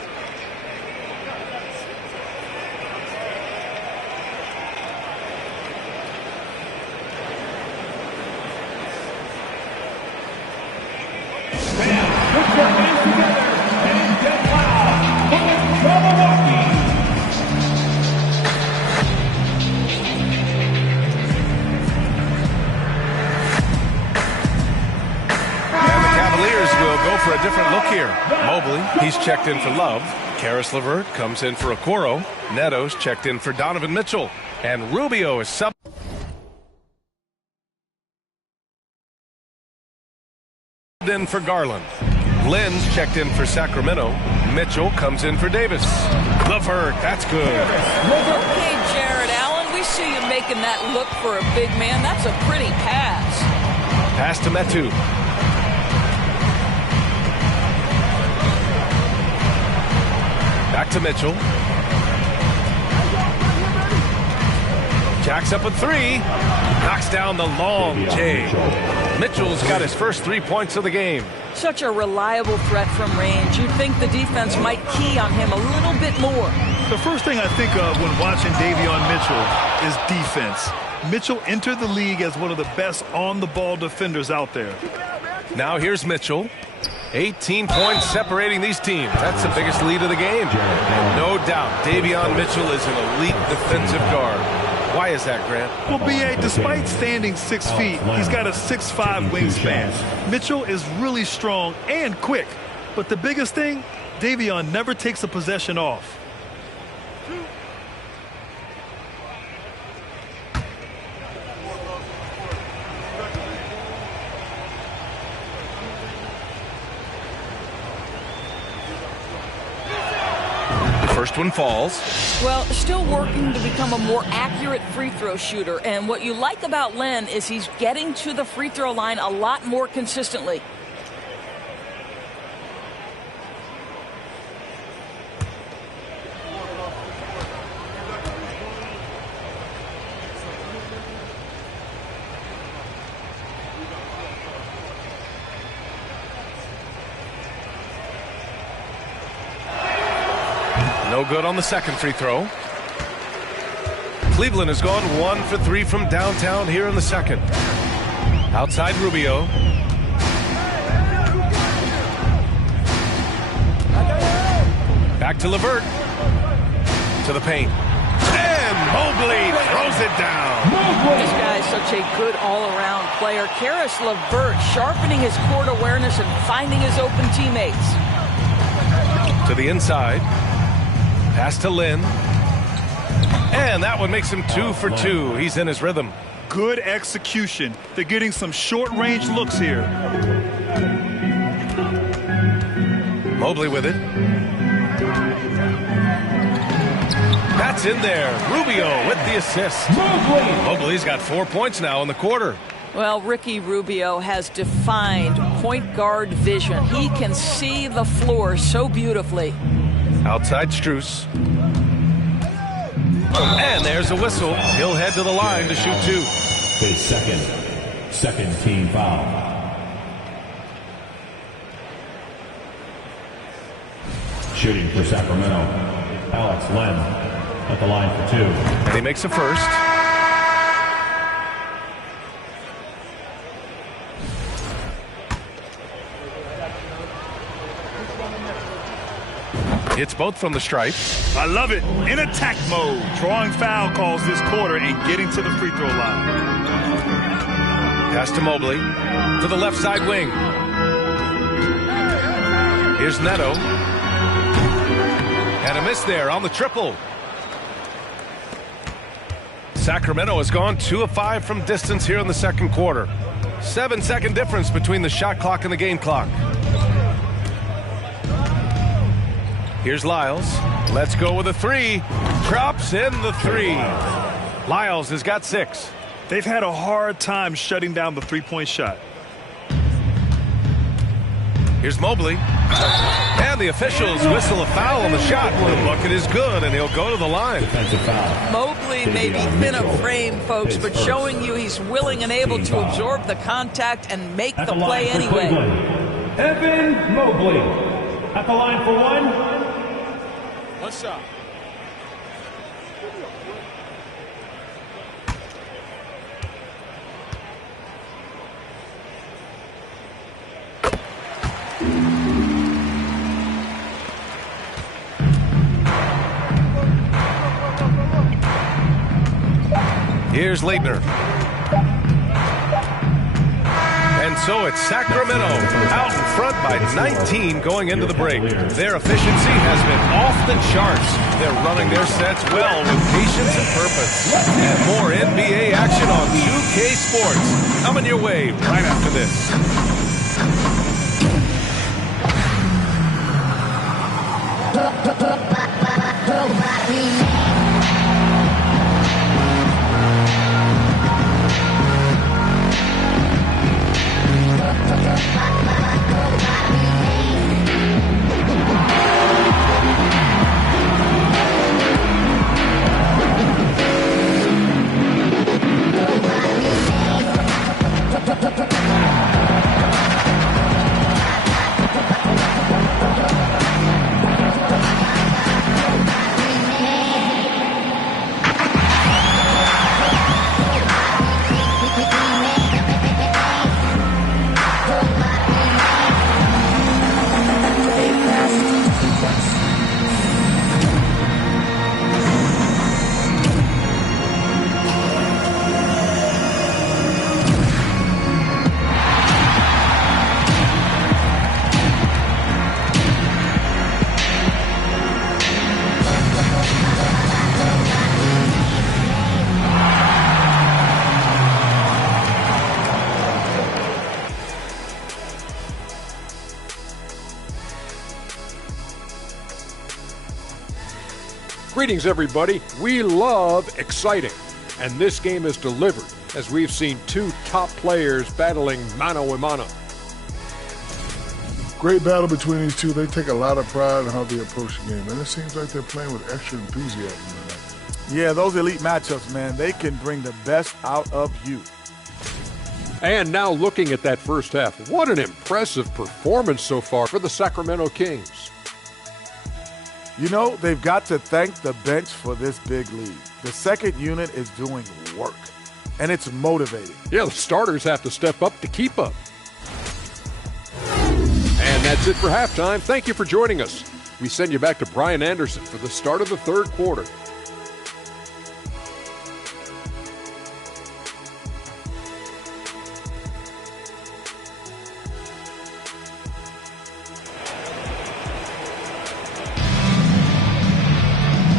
Fans, put your hands together and get loud for Milwaukee. Will go for a different look here. Mobley, he's checked in for Love. Karis LeVert comes in for Okoro. Neto's checked in for Donovan Mitchell. And Rubio is subbed in for Garland. Lynn's checked in for Sacramento. Mitchell comes in for Davis. LeVert, that's good. Okay, Jared Allen, we see you making that look for a big man. That's a pretty pass. Pass to Metu. Back to Mitchell. Jacks up a 3. Knocks down the long J. Mitchell's got his first 3 points of the game. Such a reliable threat from range. You'd think the defense might key on him a little bit more. The first thing I think of when watching Davion Mitchell is defense. Mitchell entered the league as one of the best on-the-ball defenders out there. Now here's Mitchell. 18 points separating these teams. That's the biggest lead of the game. And no doubt, Davion Mitchell is an elite defensive guard. Why is that, Grant? Well, B.A., despite standing 6 feet, he's got a 6'5" wingspan. Mitchell is really strong and quick. But the biggest thing, Davion never takes a possession off. First one falls. Well, still working to become a more accurate free throw shooter. And what you like about Len is he's getting to the free throw line a lot more consistently. No good on the second free throw. Cleveland has gone 1 for 3 from downtown here in the second. Outside Rubio. Back to LeVert. To the paint. And Mobley throws it down. This guy is such a good all-around player. Karis LeVert sharpening his court awareness and finding his open teammates. To the inside. Pass to Lynn. And that one makes him 2 for 2. He's in his rhythm. Good execution. They're getting some short-range looks here. Mobley with it. That's in there. Rubio with the assist. Mobley's got 4 points now in the quarter. Well, Ricky Rubio has defined point guard vision. He can see the floor so beautifully. Outside Strus. And there's a whistle. He'll head to the line to shoot 2. His second team foul. Shooting for Sacramento, Alex Len at the line for 2. And he makes a first. Hits both from the stripe. I love it. In attack mode. Drawing foul calls this quarter and getting to the free throw line. Pass to Mobley. To the left side wing. Here's Neto. And a miss there on the triple. Sacramento has gone 2 of 5 from distance here in the second quarter. 7-second difference between the shot clock and the game clock. Here's Lyles. Let's go with a 3. Drops in the 3. Lyles has got 6. They've had a hard time shutting down the three-point shot. Here's Mobley. And the officials whistle a foul on the shot. The bucket is good, and he'll go to the line. Mobley may be thin of frame, folks, but showing you he's willing and able to absorb the contact and make the play anyway. Evan Mobley at the line for 1. One shot. Here's Leitner. And so it's Sacramento out in front by 19 going into the break. Their efficiency has been off the charts. They're running their sets well with patience and purpose. And more NBA action on 2K Sports coming your way right after this. Greetings, everybody. We love exciting, and this game is delivered as we've seen two top players battling mano a mano. Great battle between these two. They take a lot of pride in how they approach the game, and it seems like they're playing with extra enthusiasm tonight. Yeah, those elite matchups, man, they can bring the best out of you. And now looking at that first half, what an impressive performance so far for the Sacramento Kings. You know, they've got to thank the bench for this big lead. The second unit is doing work, and it's motivating. Yeah, the starters have to step up to keep up. And that's it for halftime. Thank you for joining us. We send you back to Brian Anderson for the start of the third quarter.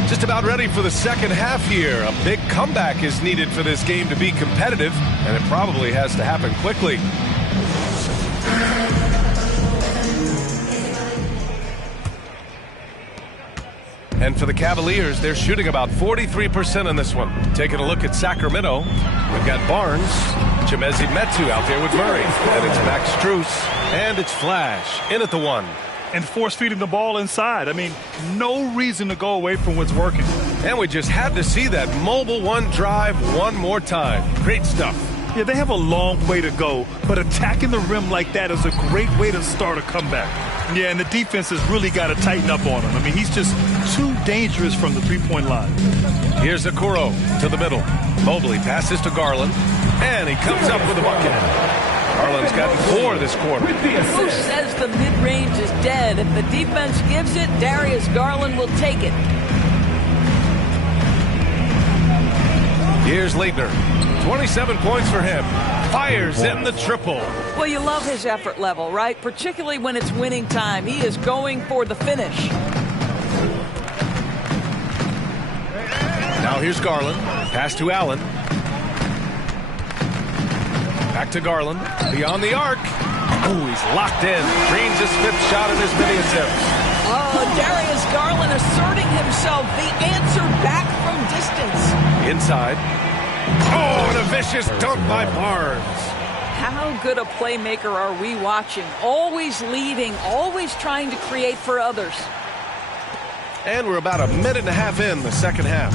Just about ready for the second half here. A big comeback is needed for this game to be competitive, and it probably has to happen quickly. And for the Cavaliers, they're shooting about 43% in this one. Taking a look at Sacramento, we've got Barnes, Chimezie Metu out there with Murray. And it's Max Strus, and it's Flash in at the one. And force feeding the ball inside. I mean, no reason to go away from what's working. And we just had to see that mobile one drive one more time. Great stuff. Yeah, they have a long way to go, but attacking the rim like that is a great way to start a comeback. Yeah, and the defense has really got to tighten up on him. I mean, he's just too dangerous from the three-point line. Here's Okoro to the middle. Mobley passes to Garland, and he comes up with a bucket. Garland's gotten 4 this quarter. Who says the mid-range is dead? If the defense gives it, Darius Garland will take it. Here's Leitner. 27 points for him. Fires in the triple. Well, you love his effort level, right? Particularly when it's winning time. He is going for the finish. Now here's Garland. Pass to Allen. Back to Garland. Beyond the arc. Oh, he's locked in. Green's his 5th shot in as many attempts. Oh, Darius Garland asserting himself. The answer back from distance. Inside. Oh, and a vicious dunk by Barnes. How good a playmaker are we watching? Always leading, always trying to create for others. And we're about a minute and a half in the second half.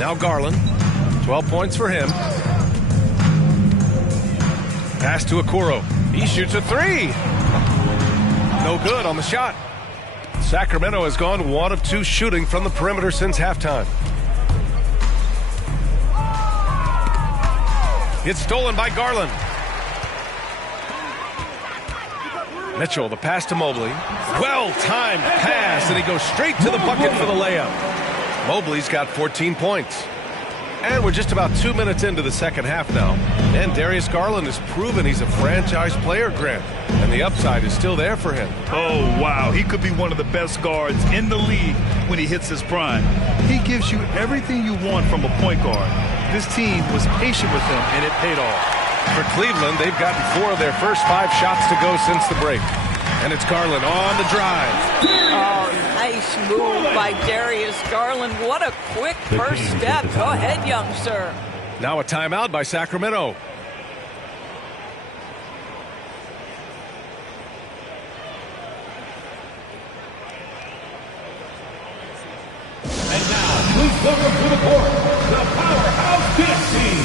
Now Garland. 12 points for him. Pass to Okoro. He shoots a 3. No good on the shot. Sacramento has gone 1 of 2 shooting from the perimeter since halftime. It's stolen by Garland. Mitchell, the pass to Mobley. Well-timed pass, and he goes straight to the bucket for the layup. Mobley's got 14 points. And we're just about 2 minutes into the second half now. And Darius Garland has proven he's a franchise player, Grant. And the upside is still there for him. Oh, wow. He could be one of the best guards in the league when he hits his prime. He gives you everything you want from a point guard. This team was patient with him, and it paid off. For Cleveland, they've gotten 4 of their first 5 shots to go since the break. And it's Garland on the drive. Oh, nice move by Darius Garland. What a quick first step. Go ahead, young sir. Now a timeout by Sacramento. And now, please welcome to the court, the Powerhouse Kicks team.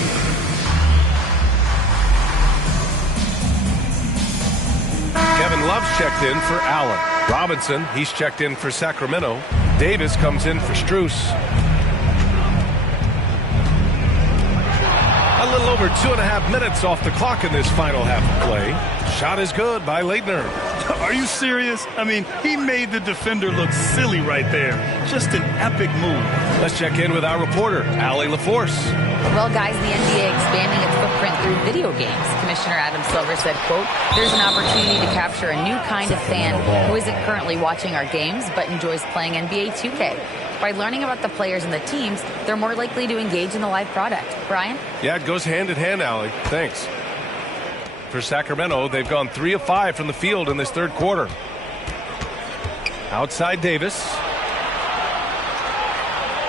Kevin Love's checked in for Allen. Robinson, he's checked in for Sacramento. Davis comes in for Strus. A little over 2.5 minutes off the clock in this final half of play. Shot is good by Leitner. Are you serious? I mean, he made the defender look silly right there. Just an epic move. Let's check in with our reporter, Allie LaForce. Well, guys, the NBA expanding its footprint through video games. Commissioner Adam Silver said, quote, "There's an opportunity to capture a new kind of fan who isn't currently watching our games but enjoys playing NBA 2K. By learning about the players and the teams, they're more likely to engage in the live product." Brian? Yeah, it goes hand in hand, Allie. Thanks. For Sacramento, they've gone 3 of 5 from the field in this third quarter. Outside Davis.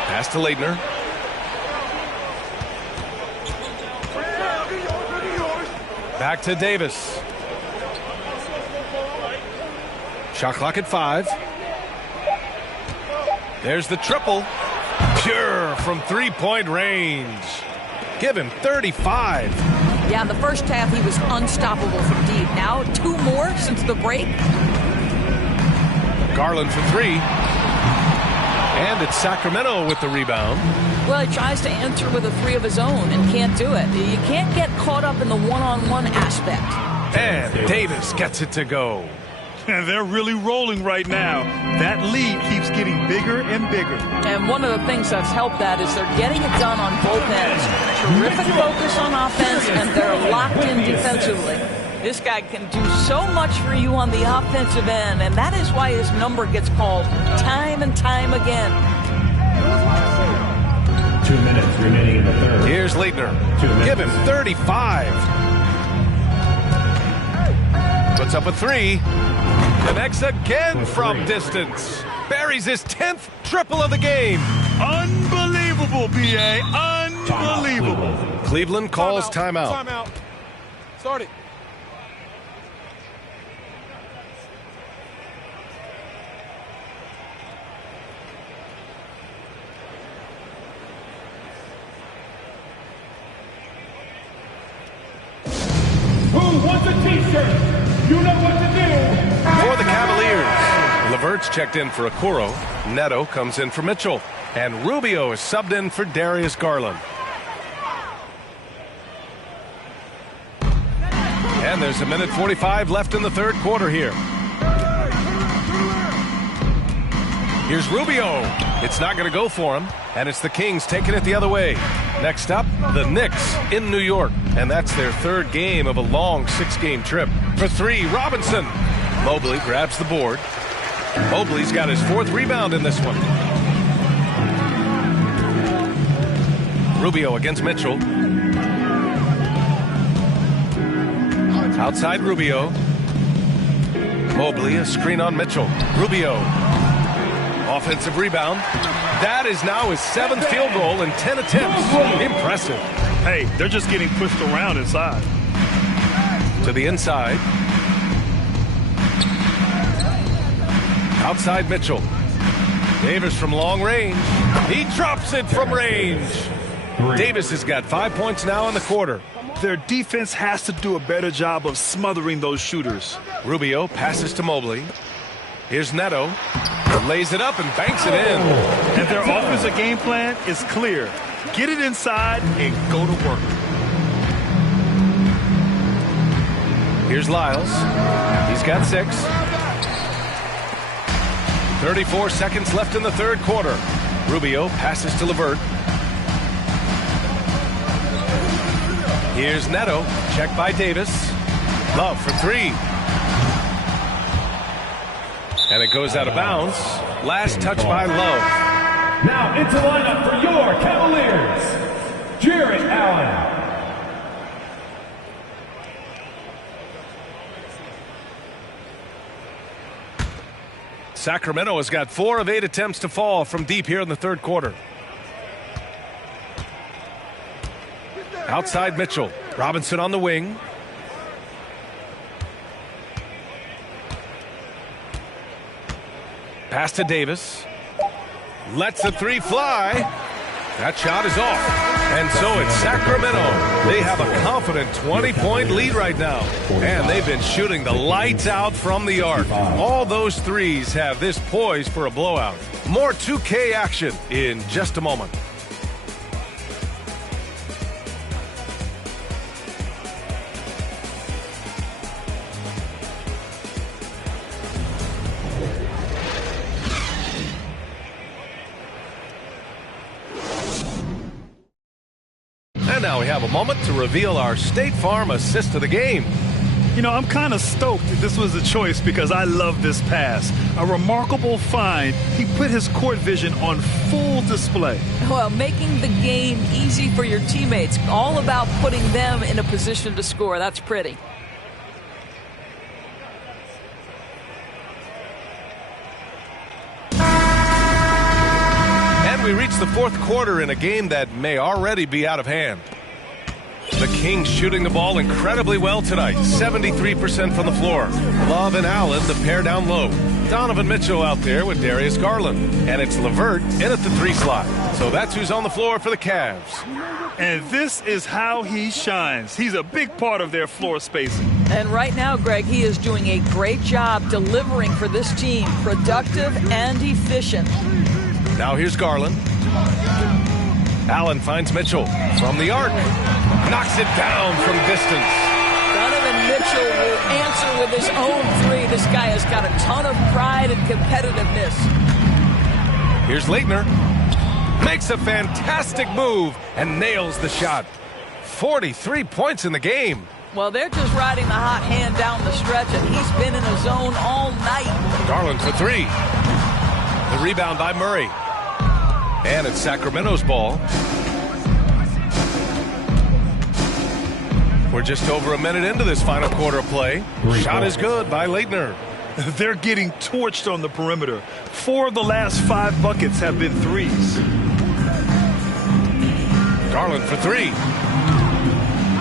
Pass to Leitner. Back to Davis. Shot clock at 5. There's the triple. Pure from three-point range. Give him 35. Yeah, in the first half, he was unstoppable from deep. Now, 2 more since the break. Garland for 3. And it's Sacramento with the rebound. Well, he tries to answer with a 3 of his own and can't do it. You can't get caught up in the one-on-one aspect. And Davis gets it to go. And they're really rolling right now. That lead keeps getting bigger and bigger. And one of the things that's helped that is they're getting it done on both ends. Terrific focus on offense, and they're locked in defensively. This guy can do so much for you on the offensive end, and that is why his number gets called time and time again. 2 minutes remaining in the third. Here's Leitner. Give him 35. Puts up a 3. Connects again from distance. Buries his 10th triple of the game. Unbelievable, B.A. Unbelievable. Cleveland calls timeout. Timeout. Start it. Who wants a t-shirt? You know what to do. For the Cavaliers, LeVert's checked in for Okoro. Neto comes in for Mitchell. And Rubio is subbed in for Darius Garland. And there's 1:45 left in the third quarter here. Here's Rubio. It's not going to go for him. And it's the Kings taking it the other way. Next up, the Knicks in New York. And that's their third game of a long 6-game trip. For 3, Robinson. Mobley grabs the board. Mobley's got his 4th rebound in this one. Rubio against Mitchell. Outside Rubio. Mobley, a screen on Mitchell. Rubio. Offensive rebound. That is now his 7th field goal in 10 attempts. Impressive. Hey, they're just getting pushed around inside. To the inside. Outside Mitchell. Davis from long range. He drops it from range. Davis has got 5 points now in the quarter. Their defense has to do a better job of smothering those shooters. Rubio passes to Mobley. Here's Neto. Lays it up and banks it in. And their offensive game plan is clear. Get it inside and go to work. Here's Lyles. He's got 6. 34 seconds left in the third quarter. Rubio passes to LeVert. Here's Neto. Checked by Davis. Love for 3. And it goes out of bounds. Last touch by Love. Now into lineup for your Cavaliers, Jarrett Allen. Sacramento has got 4 of 8 attempts to fall from deep here in the third quarter. Outside Mitchell. Robinson on the wing. Pass to Davis. Lets the 3 fly. That shot is off. And so it's Sacramento. They have a confident 20-point lead right now. And they've been shooting the lights out from the arc. All those threes have this poised for a blowout. More 2K action in just a moment. And now we have a moment to reveal our State Farm assist of the game. You know, I'm kind of stoked that this was a choice because I love this pass. A remarkable find. He put his court vision on full display. Well, making the game easy for your teammates. All about putting them in a position to score. That's pretty. we reach the fourth quarter in a game that may already be out of hand. The Kings shooting the ball incredibly well tonight, 73% from the floor. Love and Allen, the pair down low. Donovan Mitchell out there with Darius Garland. And it's LeVert in at the 3 slot. So that's who's on the floor for the Cavs. And this is how he shines. He's a big part of their floor spacing. And right now, Greg, he is doing a great job delivering for this team, productive and efficient. Now here's Garland. Allen finds Mitchell from the arc. Knocks it down from distance. Donovan Mitchell will answer with his own 3. This guy has got a ton of pride and competitiveness. Here's Leitner. Makes a fantastic move and nails the shot. 43 points in the game. Well, they're just riding the hot hand down the stretch, and he's been in a zone all night. Garland for 3. The rebound by Murray. And it's Sacramento's ball. We're just over a minute into this final quarter of play. Shot is good by Leitner. They're getting torched on the perimeter. 4 of the last 5 buckets have been threes. Garland for 3.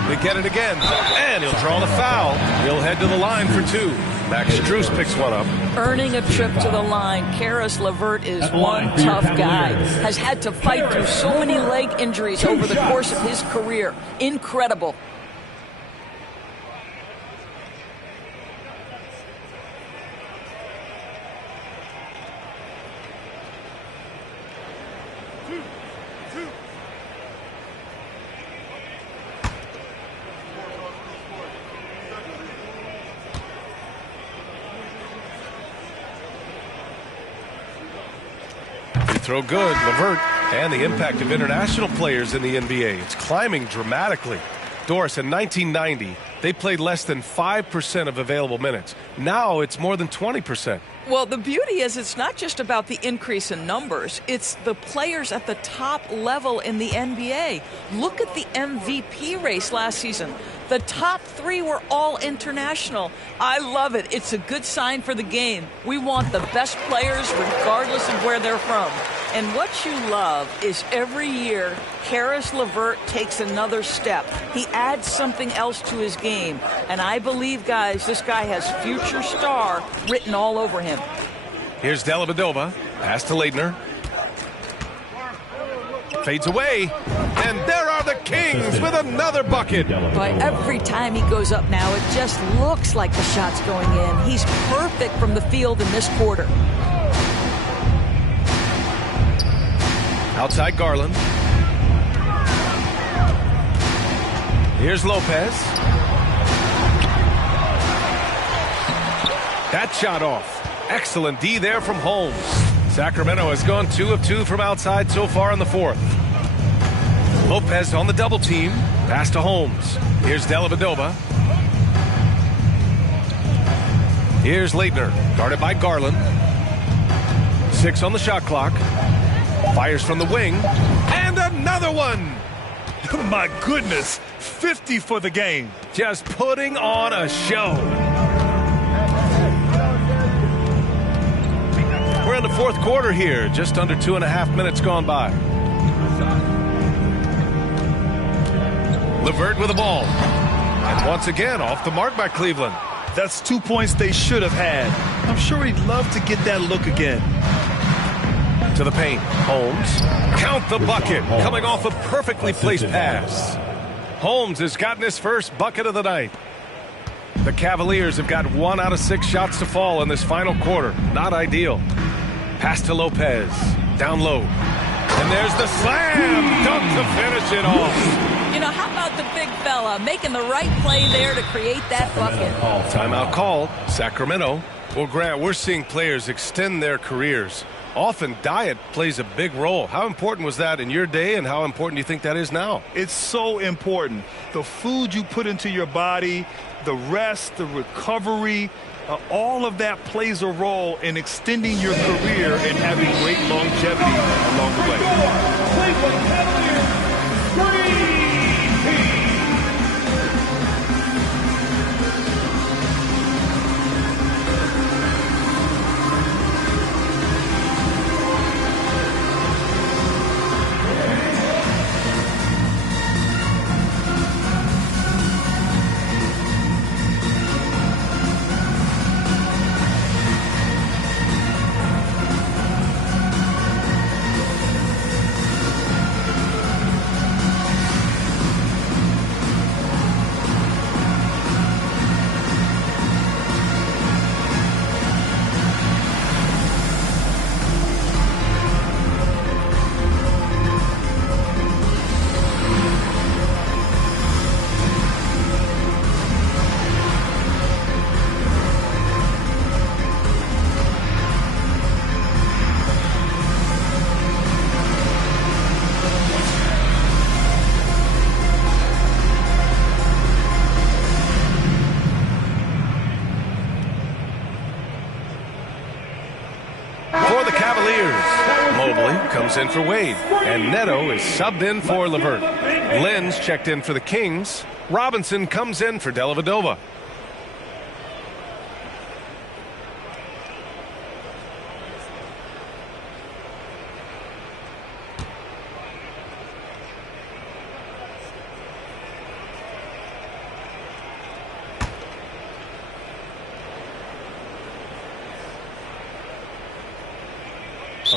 They get it again, and he'll draw the foul. He'll head to the line for 2. Max Strus picks one up. Earning a trip to the line, Caris LeVert is one tough guy. Has had to fight through so many leg injuries over the course of his career. Incredible. Throw good, LeVert, and the impact of international players in the NBA. It's climbing dramatically. Doris, in 1990, they played less than 5% of available minutes. Now it's more than 20%. Well, the beauty is it's not just about the increase in numbers. It's the players at the top level in the NBA. Look at the MVP race last season. The top 3 were all international. I love it. It's a good sign for the game. We want the best players regardless of where they're from. And what you love is every year, Caris LeVert takes another step. He adds something else to his game. And I believe, guys, this guy has future star written all over him. Here's Dellavedova. Pass to Leitner. Fades away. And there are the Kings with another bucket. But every time he goes up now, it just looks like the shot's going in. He's perfect from the field in this quarter. Outside Garland. Here's Lopez. That shot off. Excellent D there from Holmes. Sacramento has gone 2 of 2 from outside so far in the fourth. Lopez on the double team. Pass to Holmes. Here's Dellavedova. Here's Leitner. Guarded by Garland. 6 on the shot clock. Fires from the wing. And another one. My goodness. 50 for the game. Just putting on a show. We're in the fourth quarter here. Just under 2.5 minutes gone by. LeVert with the ball. And once again, off the mark by Cleveland. That's 2 points they should have had. I'm sure he'd love to get that look again. To the paint. Holmes. Count the bucket. Coming off a perfectly placed pass. Holmes has gotten his first bucket of the night. The Cavaliers have got 1 out of 6 shots to fall in this final quarter. Not ideal. Pass to Lopez. Down low. And there's the slam dunk to finish it off. You know, how about the big fella making the right play there to create that bucket? Timeout call. Sacramento. Well, Grant, we're seeing players extend their careers. Often diet plays a big role. How important was that in your day, and how important do you think that is now? It's so important. The food you put into your body, the rest, the recovery, all of that plays a role in extending your career and having great longevity along the way. comes in for Wade. And Neto is subbed in for Levert. Lynn's checked in for the Kings. Robinson comes in for Dellavedova.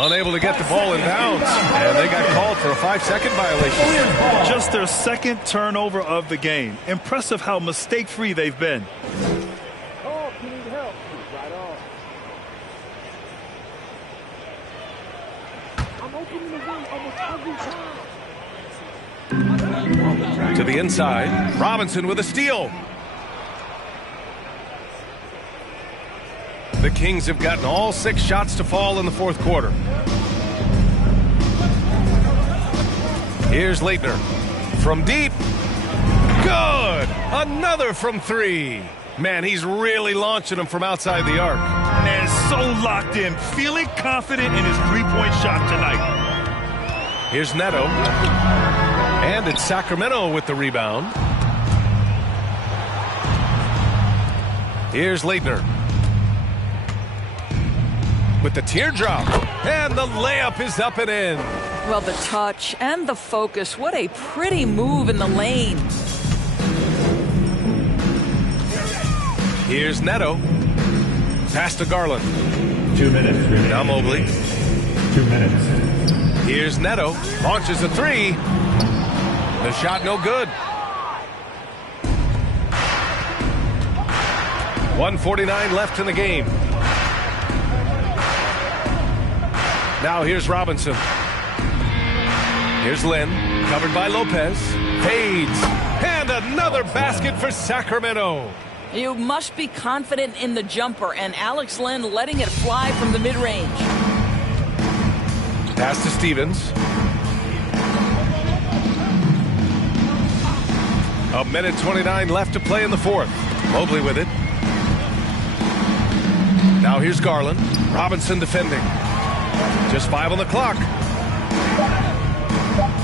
Unable to get the ball in bounds, and they got called for a 5-second violation. Just their second turnover of the game. Impressive how mistake-free they've been. Oh, you need help. Right on. I'm opening the ring almost every time. To the inside, Robinson with a steal. The Kings have gotten all 6 shots to fall in the fourth quarter. Here's Leitner. From deep. Good! Another from 3. Man, he's really launching them from outside the arc. And so locked in, feeling confident in his three-point shot tonight. Here's Neto. And it's Sacramento with the rebound. Here's Leitner. With the teardrop, and the layup is up and in. Well, the touch and the focus, what a pretty move in the lane. Here's Neto. Pass to Garland. 2 minutes remaining. Now Mobley. 2 minutes. Here's Neto. Launches a 3. The shot no good. 1:49 left in the game. Now here's Robinson. Here's Lynn, covered by Lopez. Fades. And another basket for Sacramento. You must be confident in the jumper, and Alex Lynn letting it fly from the mid-range. Pass to Stevens. A minute 29 left to play in the fourth. Mobley with it. Now here's Garland. Robinson defending. Just 5 on the clock.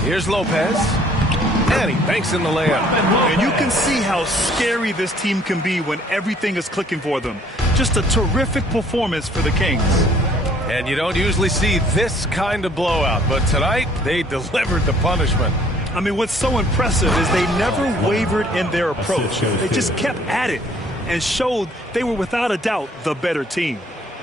Here's Lopez. And he banks in the layup. And you can see how scary this team can be when everything is clicking for them. Just a terrific performance for the Kings. And you don't usually see this kind of blowout, but tonight they delivered the punishment. I mean, what's so impressive is they never wavered in their approach. They just kept at it and showed they were without a doubt the better team.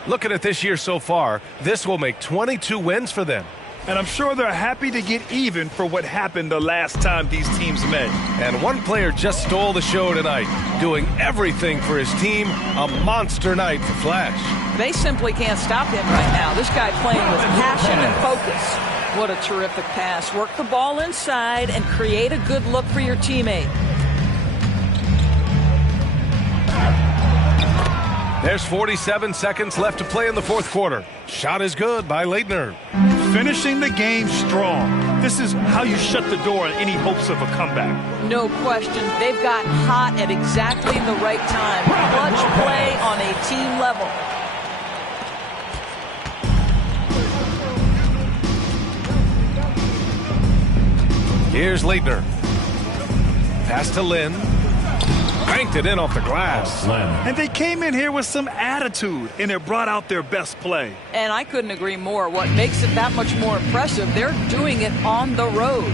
Looking at this year so far, this will make 22 wins for them. And I'm sure they're happy to get even for what happened the last time these teams met. And one player just stole the show tonight, doing everything for his team. A monster night for Flash. They simply can't stop him right now. This guy playing with passion and focus. What a terrific pass. Work the ball inside and create a good look for your teammate. There's 47 seconds left to play in the fourth quarter. Shot is good by Leitner. Finishing the game strong. This is how you shut the door on any hopes of a comeback. No question. They've got hot at exactly the right time. Clutch play on a team level. Here's Leitner. Pass to Lynn. Banked it in off the glass. And they came in here with some attitude, and it brought out their best play. And I couldn't agree more. What makes it that much more impressive, they're doing it on the road.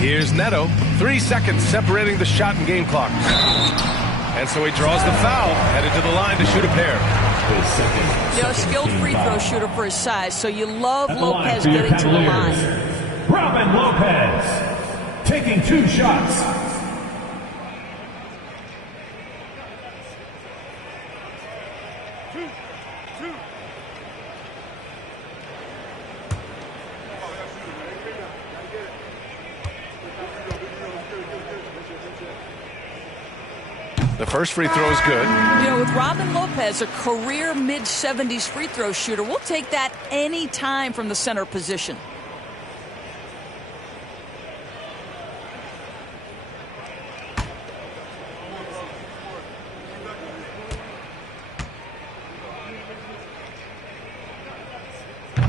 Here's Neto. 3 seconds separating the shot and game clock. And so he draws the foul, headed to the line to shoot a pair. You know, skilled free throw shooter for his size, so you love Lopez getting to the line. Robin Lopez taking 2 shots. The first free throw is good. You know, with Robin Lopez, a career mid-70s free throw shooter, we'll take that any time from the center position.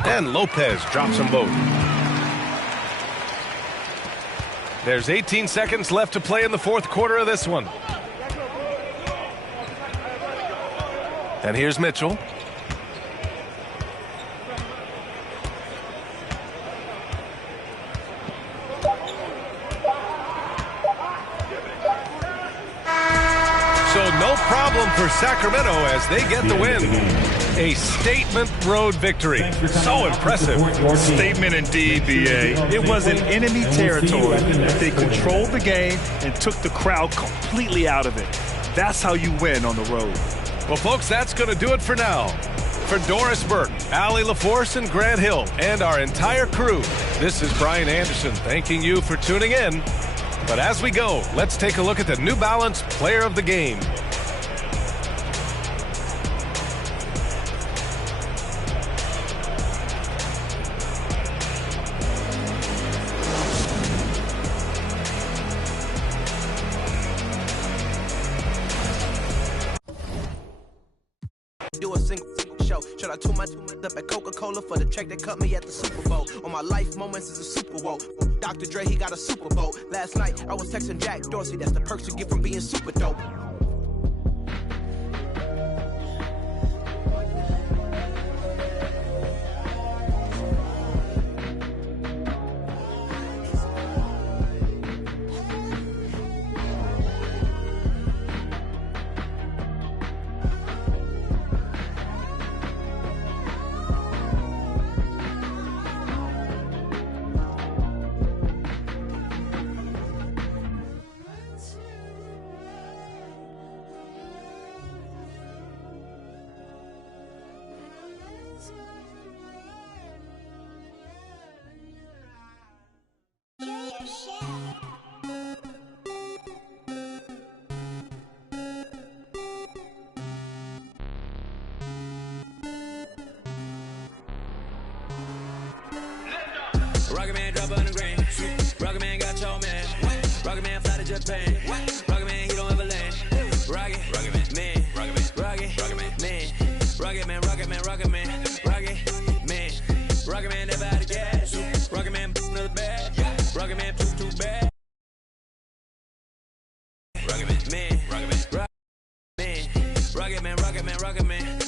And Lopez drops them both. There's 18 seconds left to play in the fourth quarter of this one. And here's Mitchell. So no problem for Sacramento as they get the win. A statement road victory. So impressive. Statement indeed, B.A. It was in enemy territory. They controlled the game and took the crowd completely out of it. That's how you win on the road. Well, folks, that's going to do it for now. For Doris Burke, Allie LaForce, and Grant Hill, and our entire crew, this is Brian Anderson thanking you for tuning in. But as we go, let's take a look at the New Balance Player of the Game. Do a single show. Should I tune my up at Coca-Cola for the check that cut me at the Super Bowl? On my life moments is a Super Bowl. Dr. Dre, he got a Super Bowl. Last night, I was texting Jack Dorsey. That's the perks you get from being super dope. Rocket Man drop on the green. Rocket Man got your man. Rocket Man fly to Japan. Rocket Man, he don't ever land. Rocket Man, Rocket Man, Rocket Man, Rocket Man, Rocket Man, Rocket Man, Rocket Man, never out of gas. Rocket Man, another bag. Rocket Man, too bad. Rocket Man, Rocket Man, Rocket Man, Rocket Man, Rocket Man, Rocket Man.